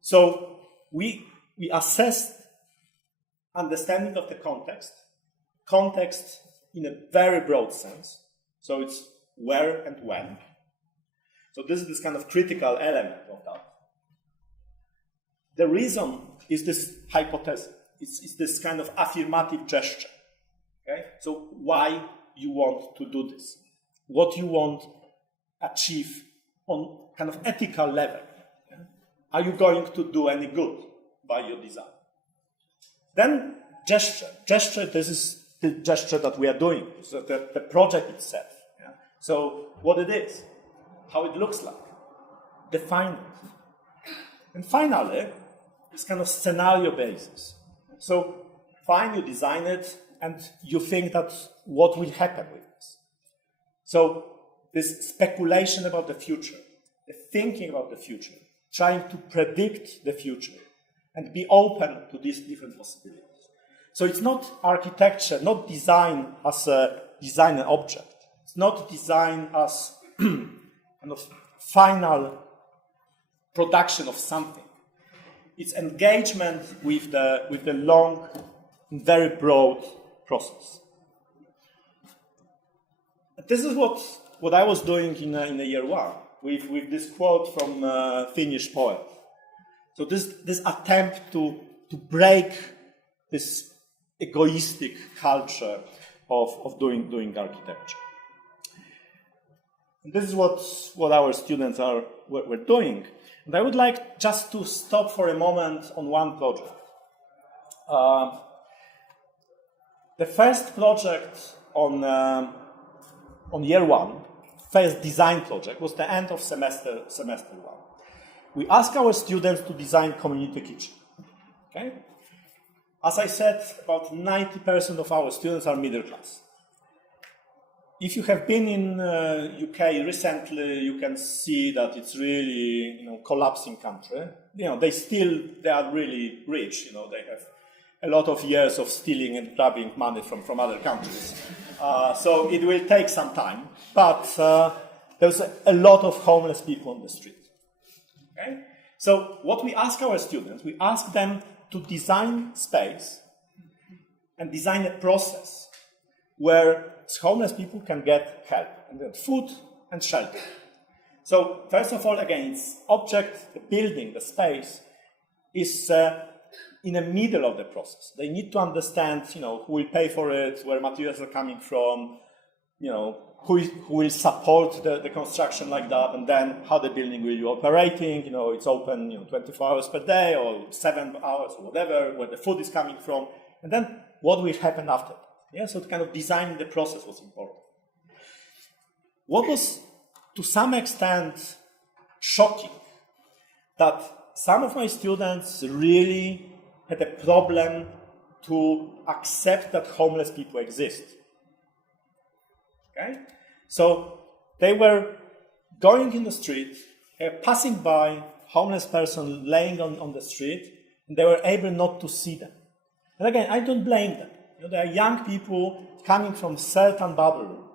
So we assess understanding of the context in a very broad sense. So it's where and when. So this is this kind of critical element of that. The reason is this hypothesis. It's this kind of affirmative gesture. Okay? So why you want to do this? What you want to achieve on kind of ethical level? Yeah? Are you going to do any good? by your design. Then gesture. Gesture, this is the gesture that we are doing, so the project itself. Yeah? So what it is, how it looks like, define it. And finally, this kind of scenario basis. So fine, you design it, and you think that what will happen with this. So this speculation about the future, the thinking about the future, trying to predict the future, and be open to these different possibilities. So it's not architecture, not design as a design an object. It's not design as kind of final production of something. It's engagement with the long and very broad process. This is what I was doing in a year one with this quote from a Finnish poet. So this attempt to break this egoistic culture of doing architecture. And this is what our students were doing. And I would like just to stop for a moment on one project. The first project on year one, first design project, was the end of semester one. We asked our students to design community kitchen. Okay? As I said, about 90% of our students are middle class. If you have been in UK recently, you can see that it's really, collapsing country. They are really rich. They have a lot of years of stealing and grabbing money from other countries. So it will take some time, but there's a lot of homeless people on the street. Okay? So what we ask our students, we ask them to design space and design a process where homeless people can get help and get food and shelter. So first of all, again, its object, the building, the space, is in the middle of the process. They need to understand, who will pay for it, where materials are coming from, who will support the construction like that, and then how the building will be operating. It's open 24 hours per day or 7 hours or whatever, where the food is coming from, and then what will happen after. Yeah, so kind of designing the process was important. What was, to some extent, shocking, that some of my students really had a problem to accept that homeless people exist. Okay? So they were going in the street, passing by homeless person laying on the street, and they were able not to see them. And again, I don't blame them. They are young people coming from certain bubble.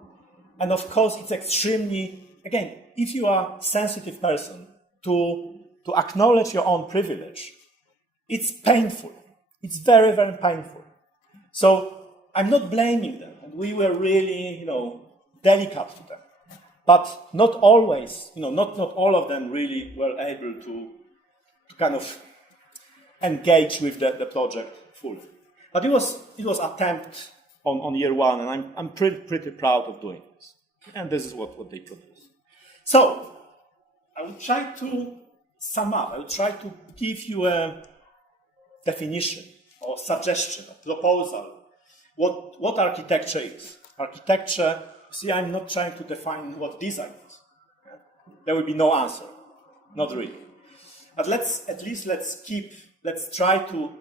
And of course, it's extremely, again, if you are a sensitive person, to acknowledge your own privilege, it's painful. It's very, very painful. So I'm not blaming them. And we were really, delicate to them. But not always, not all of them really were able to kind of engage with the project fully. But it was attempt on year one, and I'm pretty proud of doing this. And this is what they produced. So I will try to sum up. I will try to give you a definition or suggestion, a proposal, what architecture is. Architecture, see, I'm not trying to define what design is. There will be no answer, not really. But let's try to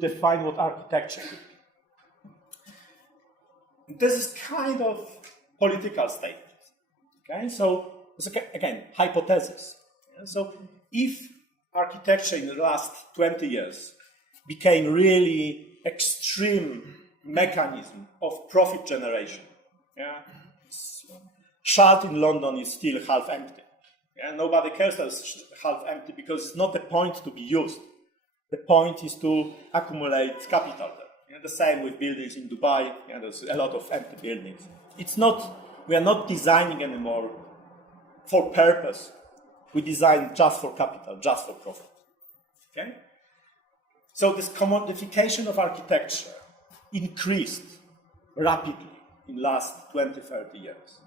define what architecture is. This is kind of political statement. Okay, so it's again hypothesis. So if architecture in the last 20 years became really extreme mechanism of profit generation, Shard in London is still half empty. Nobody cares that it's half empty because it's not the point to be used. The point is to accumulate capital there. The same with buildings in Dubai. There's a lot of empty buildings. We are not designing anymore for purpose. We design just for capital, just for profit. Okay? So this commodification of architecture increased rapidly in the last 20, 30 years.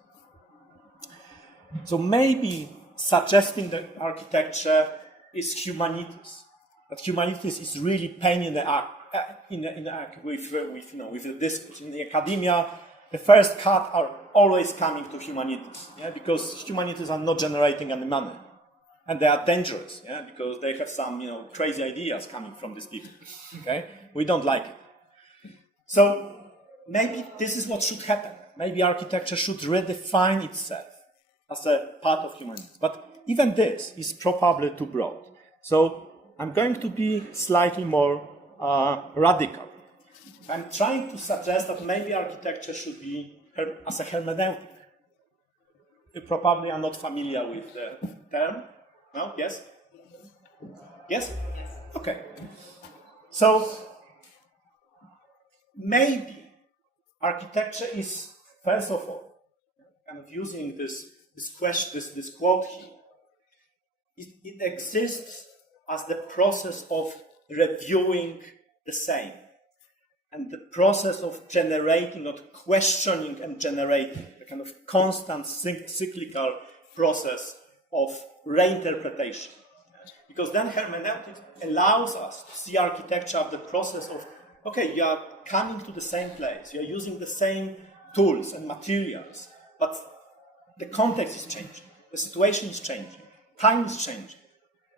So maybe suggesting that architecture is humanities. that humanities is really pain in the act with the discourse. In the academia, the first cut are always coming to humanities, because humanities are not generating any money. And they are dangerous, because they have some, crazy ideas coming from these people. Okay, we don't like it. So maybe this is what should happen. Maybe architecture should redefine itself as a part of humanities. But even this is probably too broad. So I'm going to be slightly more radical. I'm trying to suggest that maybe architecture should be as a hermeneutic. You probably are not familiar with the term. No? Yes? Yes? Okay. So maybe architecture is, first of all, kind of using this quote here, it exists as the process of reviewing the same, and the process of generating, not questioning and generating, a kind of constant cyclical process of reinterpretation. Because then hermeneutics allows us to see architecture as the process of, okay, you are coming to the same place, you are using the same tools and materials, but the context is changing, the situation is changing, time is changing.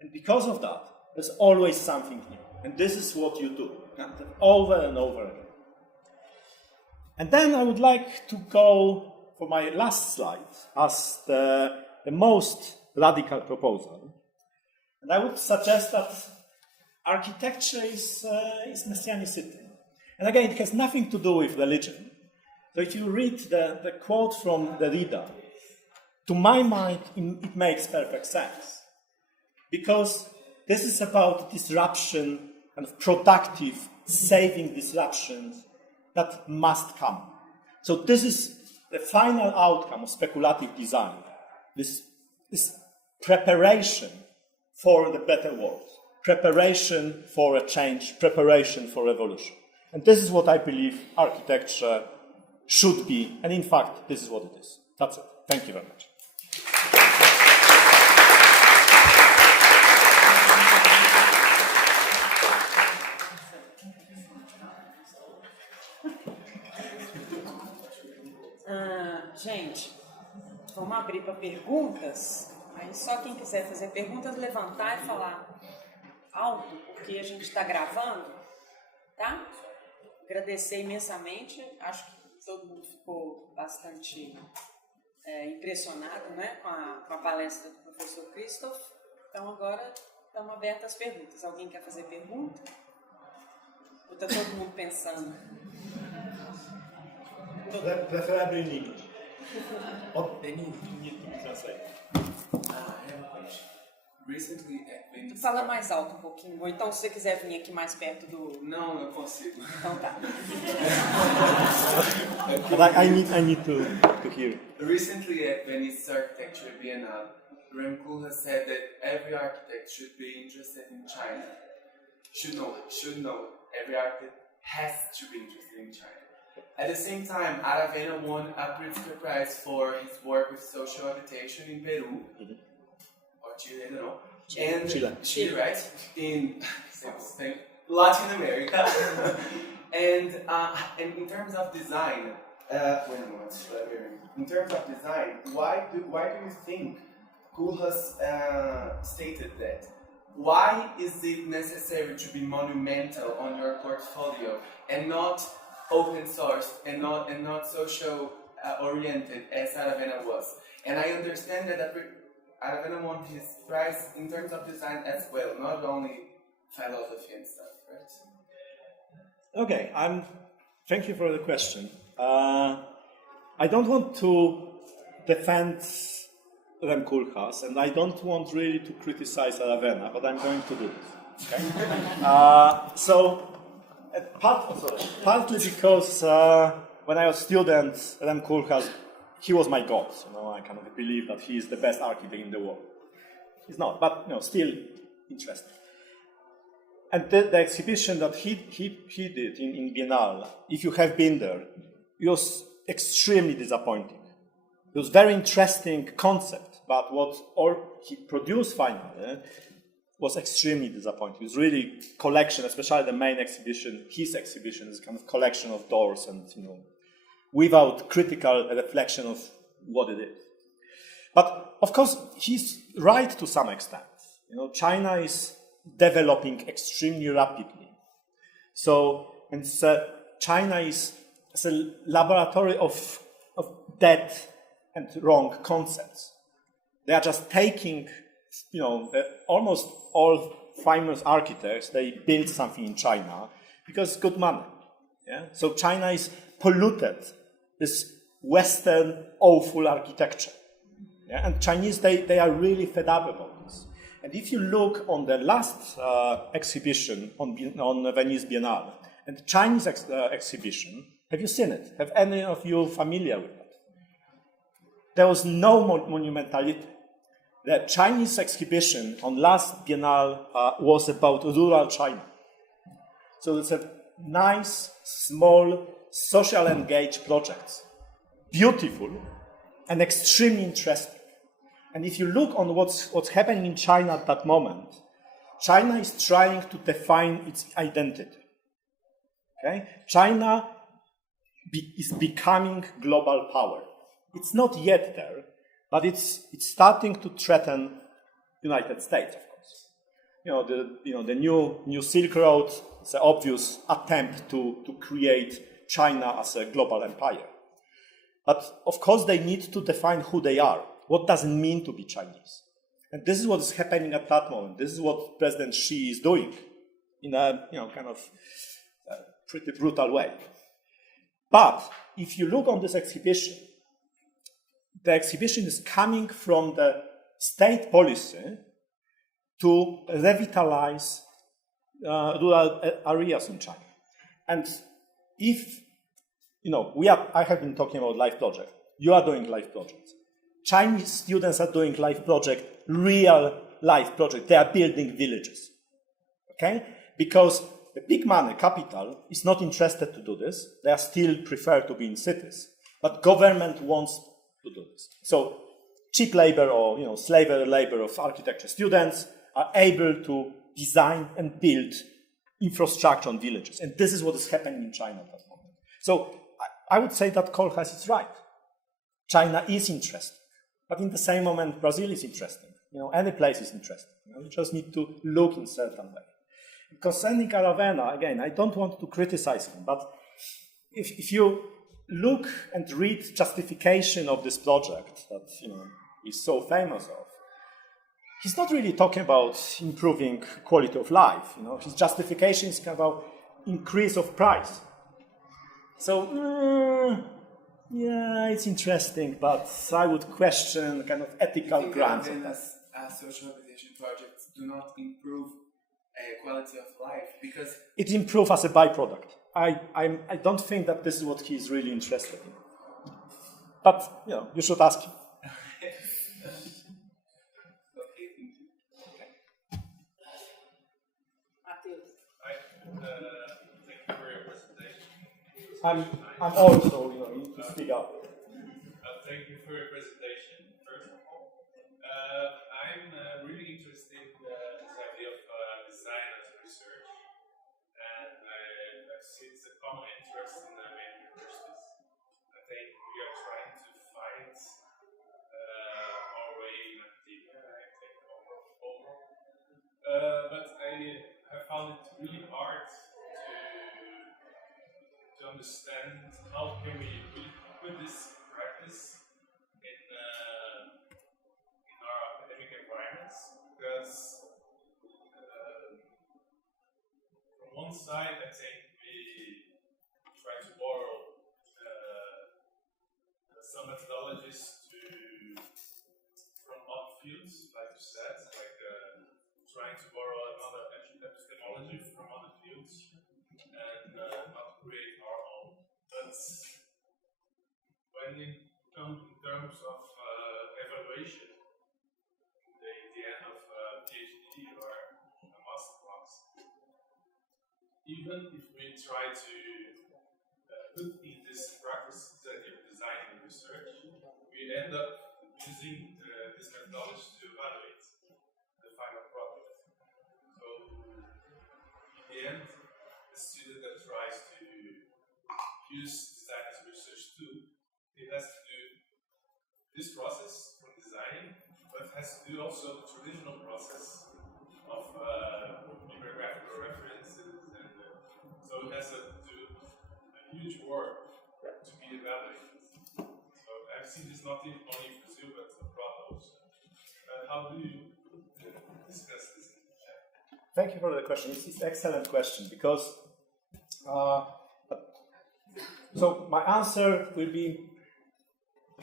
And because of that, there's always something new. And this is what you do, over and over again. And then I would like to go for my last slide as the most radical proposal. And I would suggest that architecture is messianicity. And again, it has nothing to do with religion. So if you read the quote from Derrida, to my mind, it makes perfect sense. Because this is about disruption and productive, saving disruptions that must come. So this is the final outcome of speculative design. This preparation for the better world, preparation for a change, preparation for revolution. And this is what I believe architecture should be, and in fact, this is what it is. That's it. Thank you very much. Gente, vamos abrir para perguntas. Aí só quem quiser fazer perguntas, levantar e falar alto, porque a gente está gravando, tá? Agradecer imensamente. Acho que todo mundo ficou bastante impressionado, né, com a palestra do professor Krzysztof. Então agora estamos abertos às perguntas. Alguém quer fazer pergunta? Ou está todo mundo pensando? Preferably in English. Need to translate. I have a question. Recently, Tu fala mais alto um pouquinho, ou então se você quiser vir aqui mais perto do... Não consigo. Então tá. But I need to hear. Recently, at Venice Architecture Biennale, Rem Kool has said that every architect should be interested in China. Should know. Every architect has to be interested in China. At the same time, Aravena won a Pritzker Prize for his work with social habitation in Peru, or Chile, I don't know. And Chile, right? In Latin America. and in terms of design, in terms of design, why do you think Kool has stated that? Why is it necessary to be monumental on your portfolio and not open source and not social oriented as Aravena was? And I understand that Aravena won his prize in terms of design as well, not only philosophy and stuff, right? Okay, thank you for the question. I don't want to defend Rem Koolhaas, and I don't want really to criticize Aravena, but I'm going to do it. Okay? Partly because when I was a student, Rem Koolhaas, he was my god. I kind of believe that he is the best architect in the world. He's not, but still interesting. And the exhibition that he did in Biennale, if you have been there, it was extremely disappointing. It was a very interesting concept, but what he produced finally was extremely disappointing. It was really collection, especially the main exhibition, his exhibition is kind of collection of doors and, without critical reflection of what it is. But of course, he's right to some extent. China is developing extremely rapidly. China is a laboratory of dead and wrong concepts. They are just taking, almost all famous architects, they build something in China because good money. Yeah? So China is polluted, this Western awful architecture. Yeah? And Chinese, they are really fed up about this. And if you look on the last exhibition on Venice Biennale, and the Chinese exhibition, have you seen it? Have any of you familiar with it? There was no monumentality. The Chinese exhibition on last Biennale was about rural China. So it's a nice, small, social engaged project. Beautiful and extremely interesting. And if you look on what's happening in China at that moment, China is trying to define its identity. Okay? China is becoming global power. It's not yet there, but it's starting to threaten the United States, of course. The new Silk Road is an obvious attempt to create China as a global empire. But of course, they need to define who they are. What does it mean to be Chinese? And this is what is happening at that moment. This is what President Xi is doing in a kind of pretty brutal way. But if you look on this exhibition, the exhibition is coming from the state policy to revitalize rural areas in China. And if, I have been talking about life project. You are doing life projects. Chinese students are doing life project, real life project. They are building villages. Okay? Because the big money, capital, is not interested to do this. They are still prefer to be in cities. But government wants to do this. So cheap labor or slave labor of architecture students are able to design and build infrastructure on villages. And this is what is happening in China at that moment. So I would say that Kohlhaas is right. China is interesting. But in the same moment, Brazil is interesting. Any place is interesting. You just need to look in a certain way. Concerning Aravena, again, I don't want to criticize him, but if you look and read justification of this project that he's so famous of, he's not really talking about improving quality of life. His justification is about increase of price. So, yeah, it's interesting, but I would question kind of ethical grounds of that. Social habitation projects do not improve quality of life because it improves as a byproduct. I don't think that this is what he's really interested in. But you should ask him. Thank you for your presentation. I'm also need to speak up. Thank you for your presentation. First of all, I'm really interested in this idea of design as research, and I see it's a common interest in many universities. I think we are trying to find our way in academia. I think overall, but I found it really hard to understand how can we put this practice in our academic environments, because from one side I think we try to borrow some methodologies from other fields, like you said, like trying to borrow another epistemology from other fields and not create our own. But when it comes in terms of evaluation, the end of PhD or a master class, even if we try to put in this practice of design and research, we end up using this methodology to evaluate the final product. this process for designing, but it has to do also the traditional process of bibliographical references, and so it has to do a huge work to be evaluated. So I've seen this not only in Brazil but abroad also. How do you discuss this? Thank you for the question. It's an excellent question because so my answer will be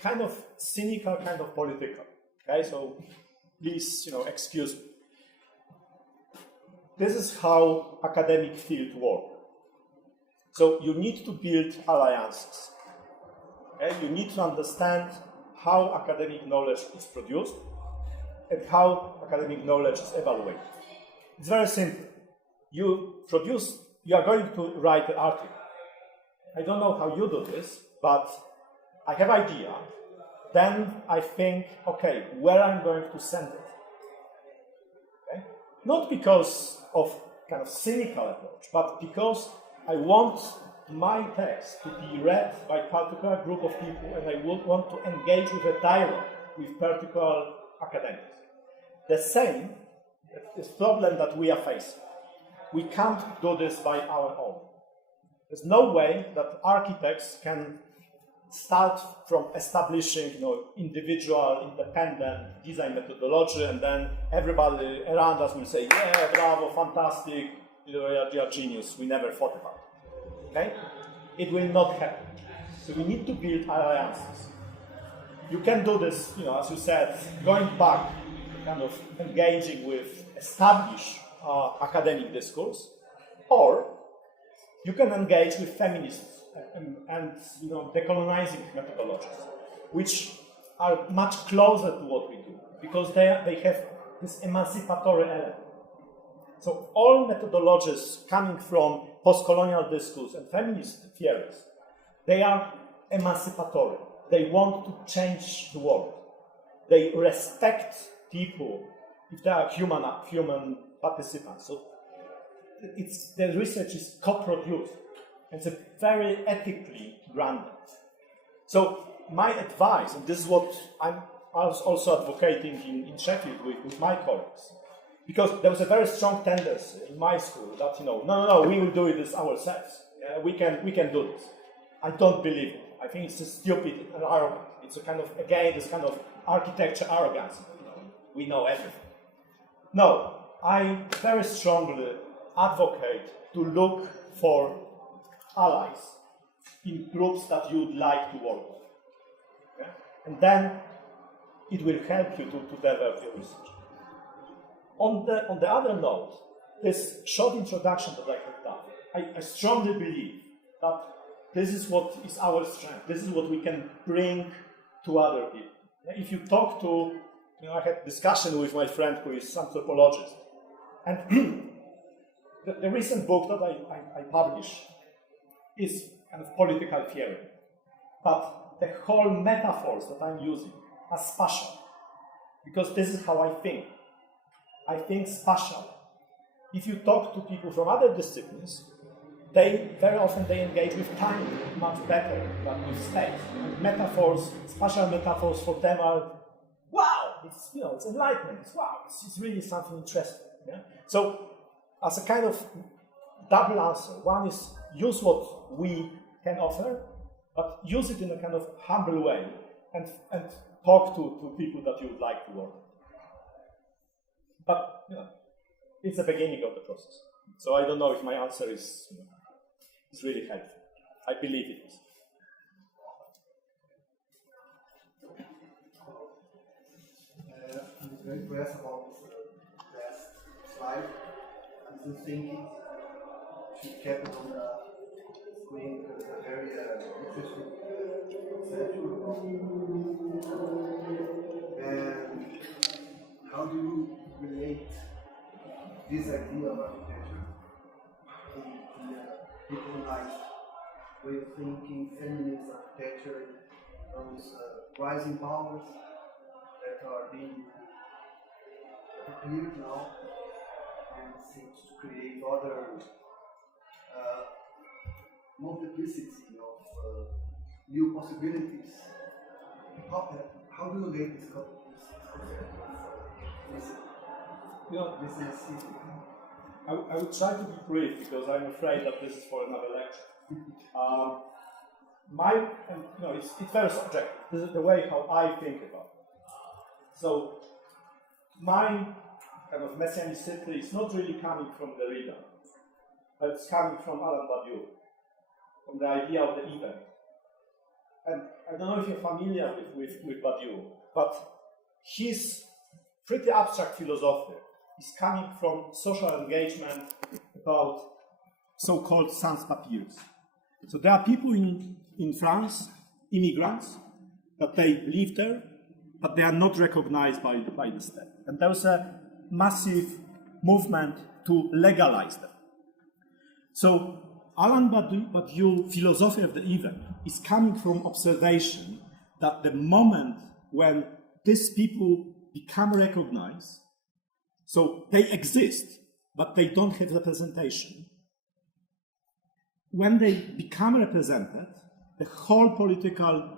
kind of cynical, kind of political. Okay, so please, excuse me. This is how academic field work. So you need to build alliances. Okay? You need to understand how academic knowledge is produced and how academic knowledge is evaluated. It's very simple. You are going to write an article. I don't know how you do this, but I have an idea. Then I think, okay, where I'm going to send it. Okay? Not because of kind of cynical approach, but because I want my text to be read by a particular group of people, and I would want to engage with a dialogue with particular academics. The same is the problem that we are facing. We can't do this by our own. There's no way that architects can start from establishing, individual, independent design methodology, and then everybody around us will say, "Yeah, bravo, fantastic, you are genius. We never thought about it." Okay? It will not happen. So we need to build alliances. You can do this, as you said, going back, kind of engaging with established academic discourse, or you can engage with feminists and decolonizing methodologies, which are much closer to what we do, because they have this emancipatory element. So all methodologies coming from post-colonial discourse and feminist theories, they are emancipatory. They want to change the world. They respect people if they are human participants. So the research is co-produced. It's a very ethically grounded. So my advice, and this is what I was also advocating in Sheffield with my colleagues, because there was a very strong tendency in my school that, no, we will do this ourselves. Yeah, we can do this. I don't believe it. I think it's stupid and arrogant. It's a kind of, again, this kind of architecture arrogance. We know everything. No, I very strongly advocate to look for allies in groups that you would like to work with. Okay? And then it will help you to develop your research. On the other note, this short introduction that I have done, I strongly believe that this is what is our strength. This is what we can bring to other people. If you talk to, I had discussion with my friend who is anthropologist, and the recent book that I published is kind of political theory, but the whole metaphors that I'm using are spatial, because this is how I think. I think spatial. If you talk to people from other disciplines, they very often engage with time much better than with space. And metaphors, spatial metaphors for them are, wow, it's enlightenment. It's wow, it's really something interesting. Yeah? So, as a kind of double answer, one is use what we can offer, but use it in a kind of humble way, and talk to people that you would like to work with. But it's the beginning of the process. So I don't know if my answer is really helpful. I believe it is. I'm very impressed about the last slide. I'm just thinking she kept on the screen because it's a very interesting conception. And how do you relate this idea of architecture in the decolonized way of thinking, feminist architecture, those rising powers that are being appeared now and seems to create other multiplicity of new possibilities. how do you relate this concept messianicity? I would try to be brief because I'm afraid that this is for another lecture. It's very subjective. This is the way how I think about it. So, my kind of messianicity is not really coming from Derrida, but it's coming from Alain Badiou, from the idea of the event. And I don't know if you're familiar with Badiou, but his pretty abstract philosophy is coming from social engagement about so-called sans-papiers. So there are people in France, immigrants, that they live there, but they are not recognized by the state. And there's a massive movement to legalize them. So Alain Badiou's philosophy of the event is coming from observation that the moment when these people become recognized, so they exist, but they don't have representation. When they become represented, the whole political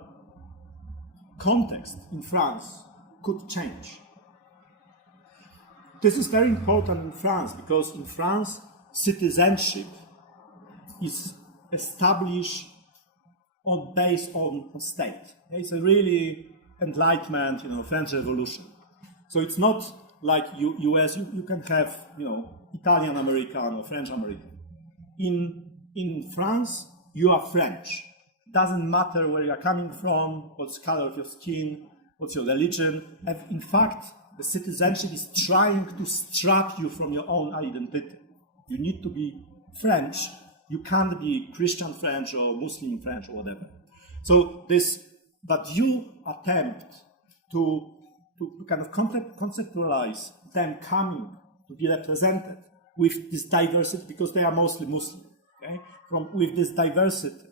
context in France could change. This is very important in France because in France, citizenship is established based on state. It's a really Enlightenment, French Revolution. So it's not like US. You can have, Italian American or French American. In France, you are French. It doesn't matter where you are coming from, what's the color of your skin, what's your religion. And in fact, the citizenship is trying to strip you from your own identity. You need to be French. You can't be Christian French or Muslim French or whatever. So but you attempt to kind of conceptualize them coming to be represented with this diversity, because they are mostly Muslim. Okay? With this diversity,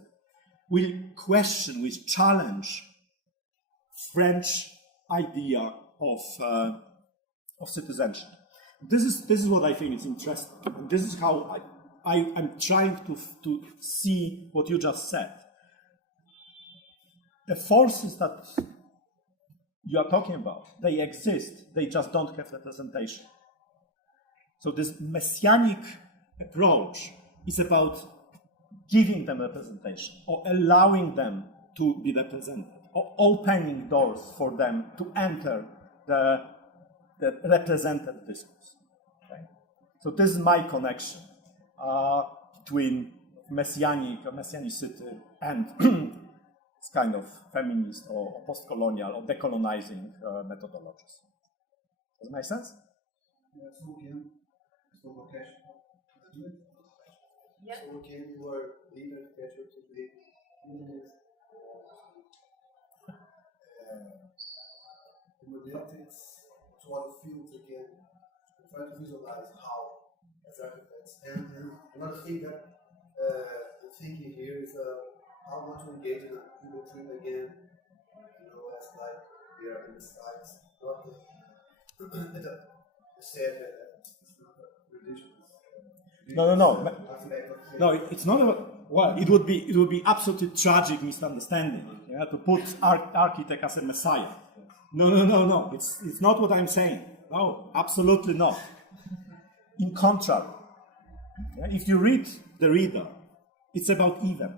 we question, we challenge French idea of citizenship. This is what I think is interesting. And this is how I'm trying to see what you just said. The forces that you are talking about, they exist, they just don't have representation. So this messianic approach is about giving them representation, or allowing them to be represented, or opening doors for them to enter the represented discourse. Okay? So this is my connection between messianicity and this kind of feminist or post-colonial or decolonizing methodologies. Does it make sense? Yeah. So again, you are leading architecture to the humanist modalities to other fields again, try to visualize how as architects. And another thing that I'm thinking here is how much we engage in a people trip again, as like we are in the sites, not the said that it's not a religion. No, it's not about, well, it would be absolutely tragic misunderstanding, to put architect as a messiah. No. It's not what I'm saying. No, absolutely not. In contrary, if you read Derrida, it's about event.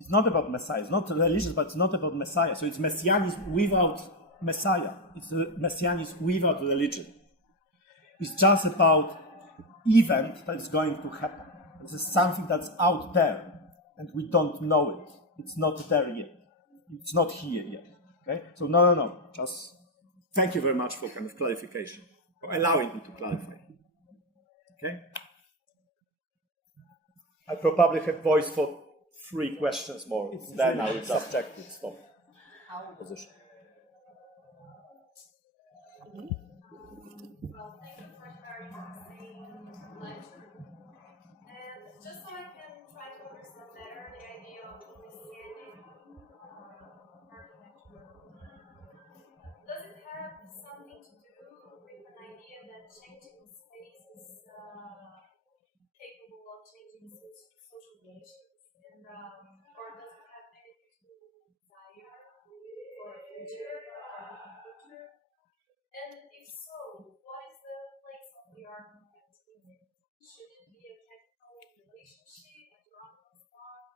It's not about messiah. It's not religious, but it's not about messiah. So it's messianism without messiah. It's messianism without religion. It's just about event that is going to happen. This is something that's out there, and we don't know it. It's not there yet. It's not here yet. Okay? So no. Just thank you very much for kind of clarification, for allowing me to clarify. Okay? I probably have voice for 3 questions more. Then I will subject to stop position. Well, thank you for very interesting lecture. And just so I can try to understand better the idea of messianic architecture, does it have something to do with an idea that changing space is capable of changing social relations? And or does it have anything to do with desire for a future? entertainment? Should it be a technical relationship, like you're on the spot,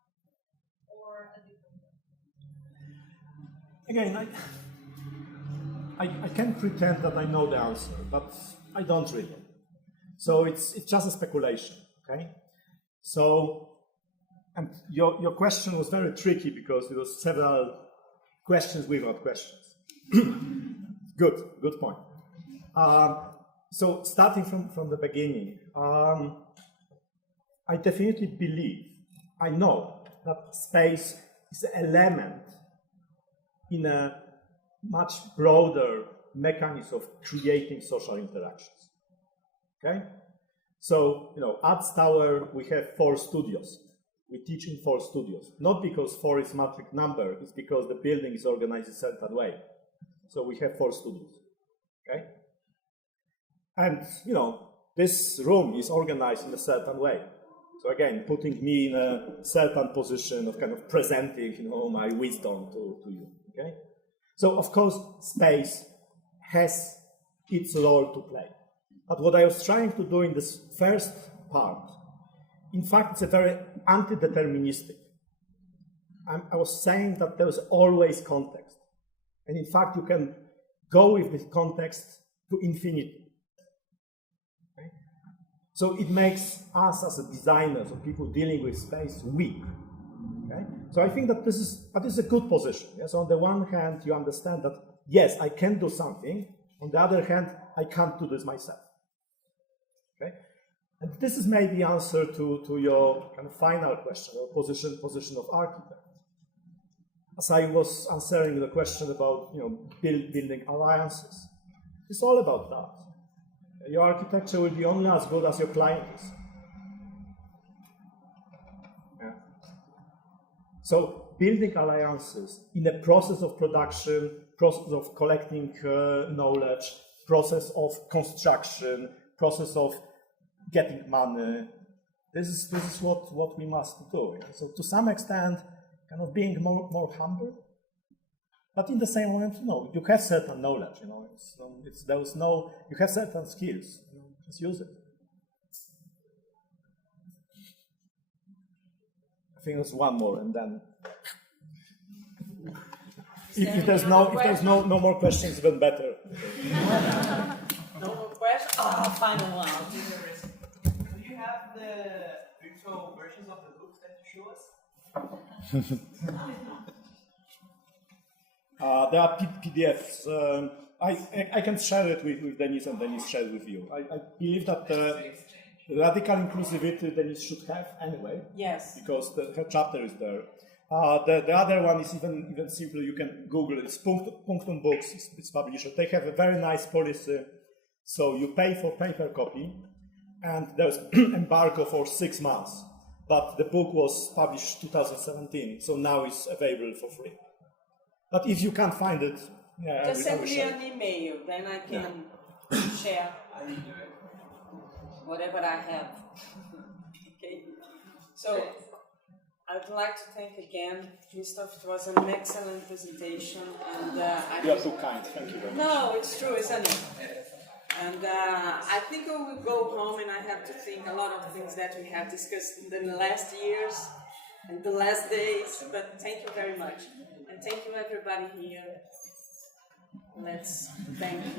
or a different one? Again, I can pretend that I know the answer, but I don't really. So it's just a speculation, okay? So, and your question was very tricky because there was several questions without questions. Good point. So starting from the beginning, I definitely believe, I know that space is an element in a much broader mechanism of creating social interactions. Okay? So, at Tower we have 4 studios. We teach in 4 studios. Not because 4 is magic number, it's because the building is organized in a certain way. So we have 4 studios. Okay? And, this room is organized in a certain way. So again, putting me in a certain position of kind of presenting, my wisdom to you. Okay? So of course, space has its role to play. But what I was trying to do in this first part, in fact, it's a very anti-deterministic. I was saying that there is always context. And in fact, you can go with this context to infinity. Okay? So it makes us as designers or people dealing with space weak. Okay? So I think that this is a good position. Yes? On the one hand, you understand that, yes, I can do something. On the other hand, I can't do this myself. Okay? And this is maybe answer to your kind of final question, or position of architect. As I was answering the question about building alliances, it's all about that. Your architecture will be only as good as your client is. Yeah. So building alliances in a process of production, process of collecting knowledge, process of construction, process of getting money. This is what we must do. So to some extent, kind of being more humble, but in the same moment, you have certain knowledge. You have certain skills. Just use it. I think there's one more, and then if there's no more questions, even better. No more questions? Final one. Do you have the virtual versions of the books that you show us? There are PDFs. I can share it with Denise, and Denise share it with you. I believe that radical inclusivity Denise should have anyway. Yes. Because her chapter is there. The other one is even simpler. You can Google it. It's Punctum Books. It's publisher. They have a very nice policy. So you pay for paper copy, and there's embargo for 6 months. But the book was published 2017, so now it's available for free. But if you can't find it, just send me an email, then I can share whatever I have. Okay. So I would like to thank again Krzysztof. It was an excellent presentation, and you are too kind. Thank you very much. No, it's true, isn't it? And I think I will go home and I have to think a lot of things that we have discussed in the last years and the last days. But thank you very much. And thank you everybody here. Let's thank you.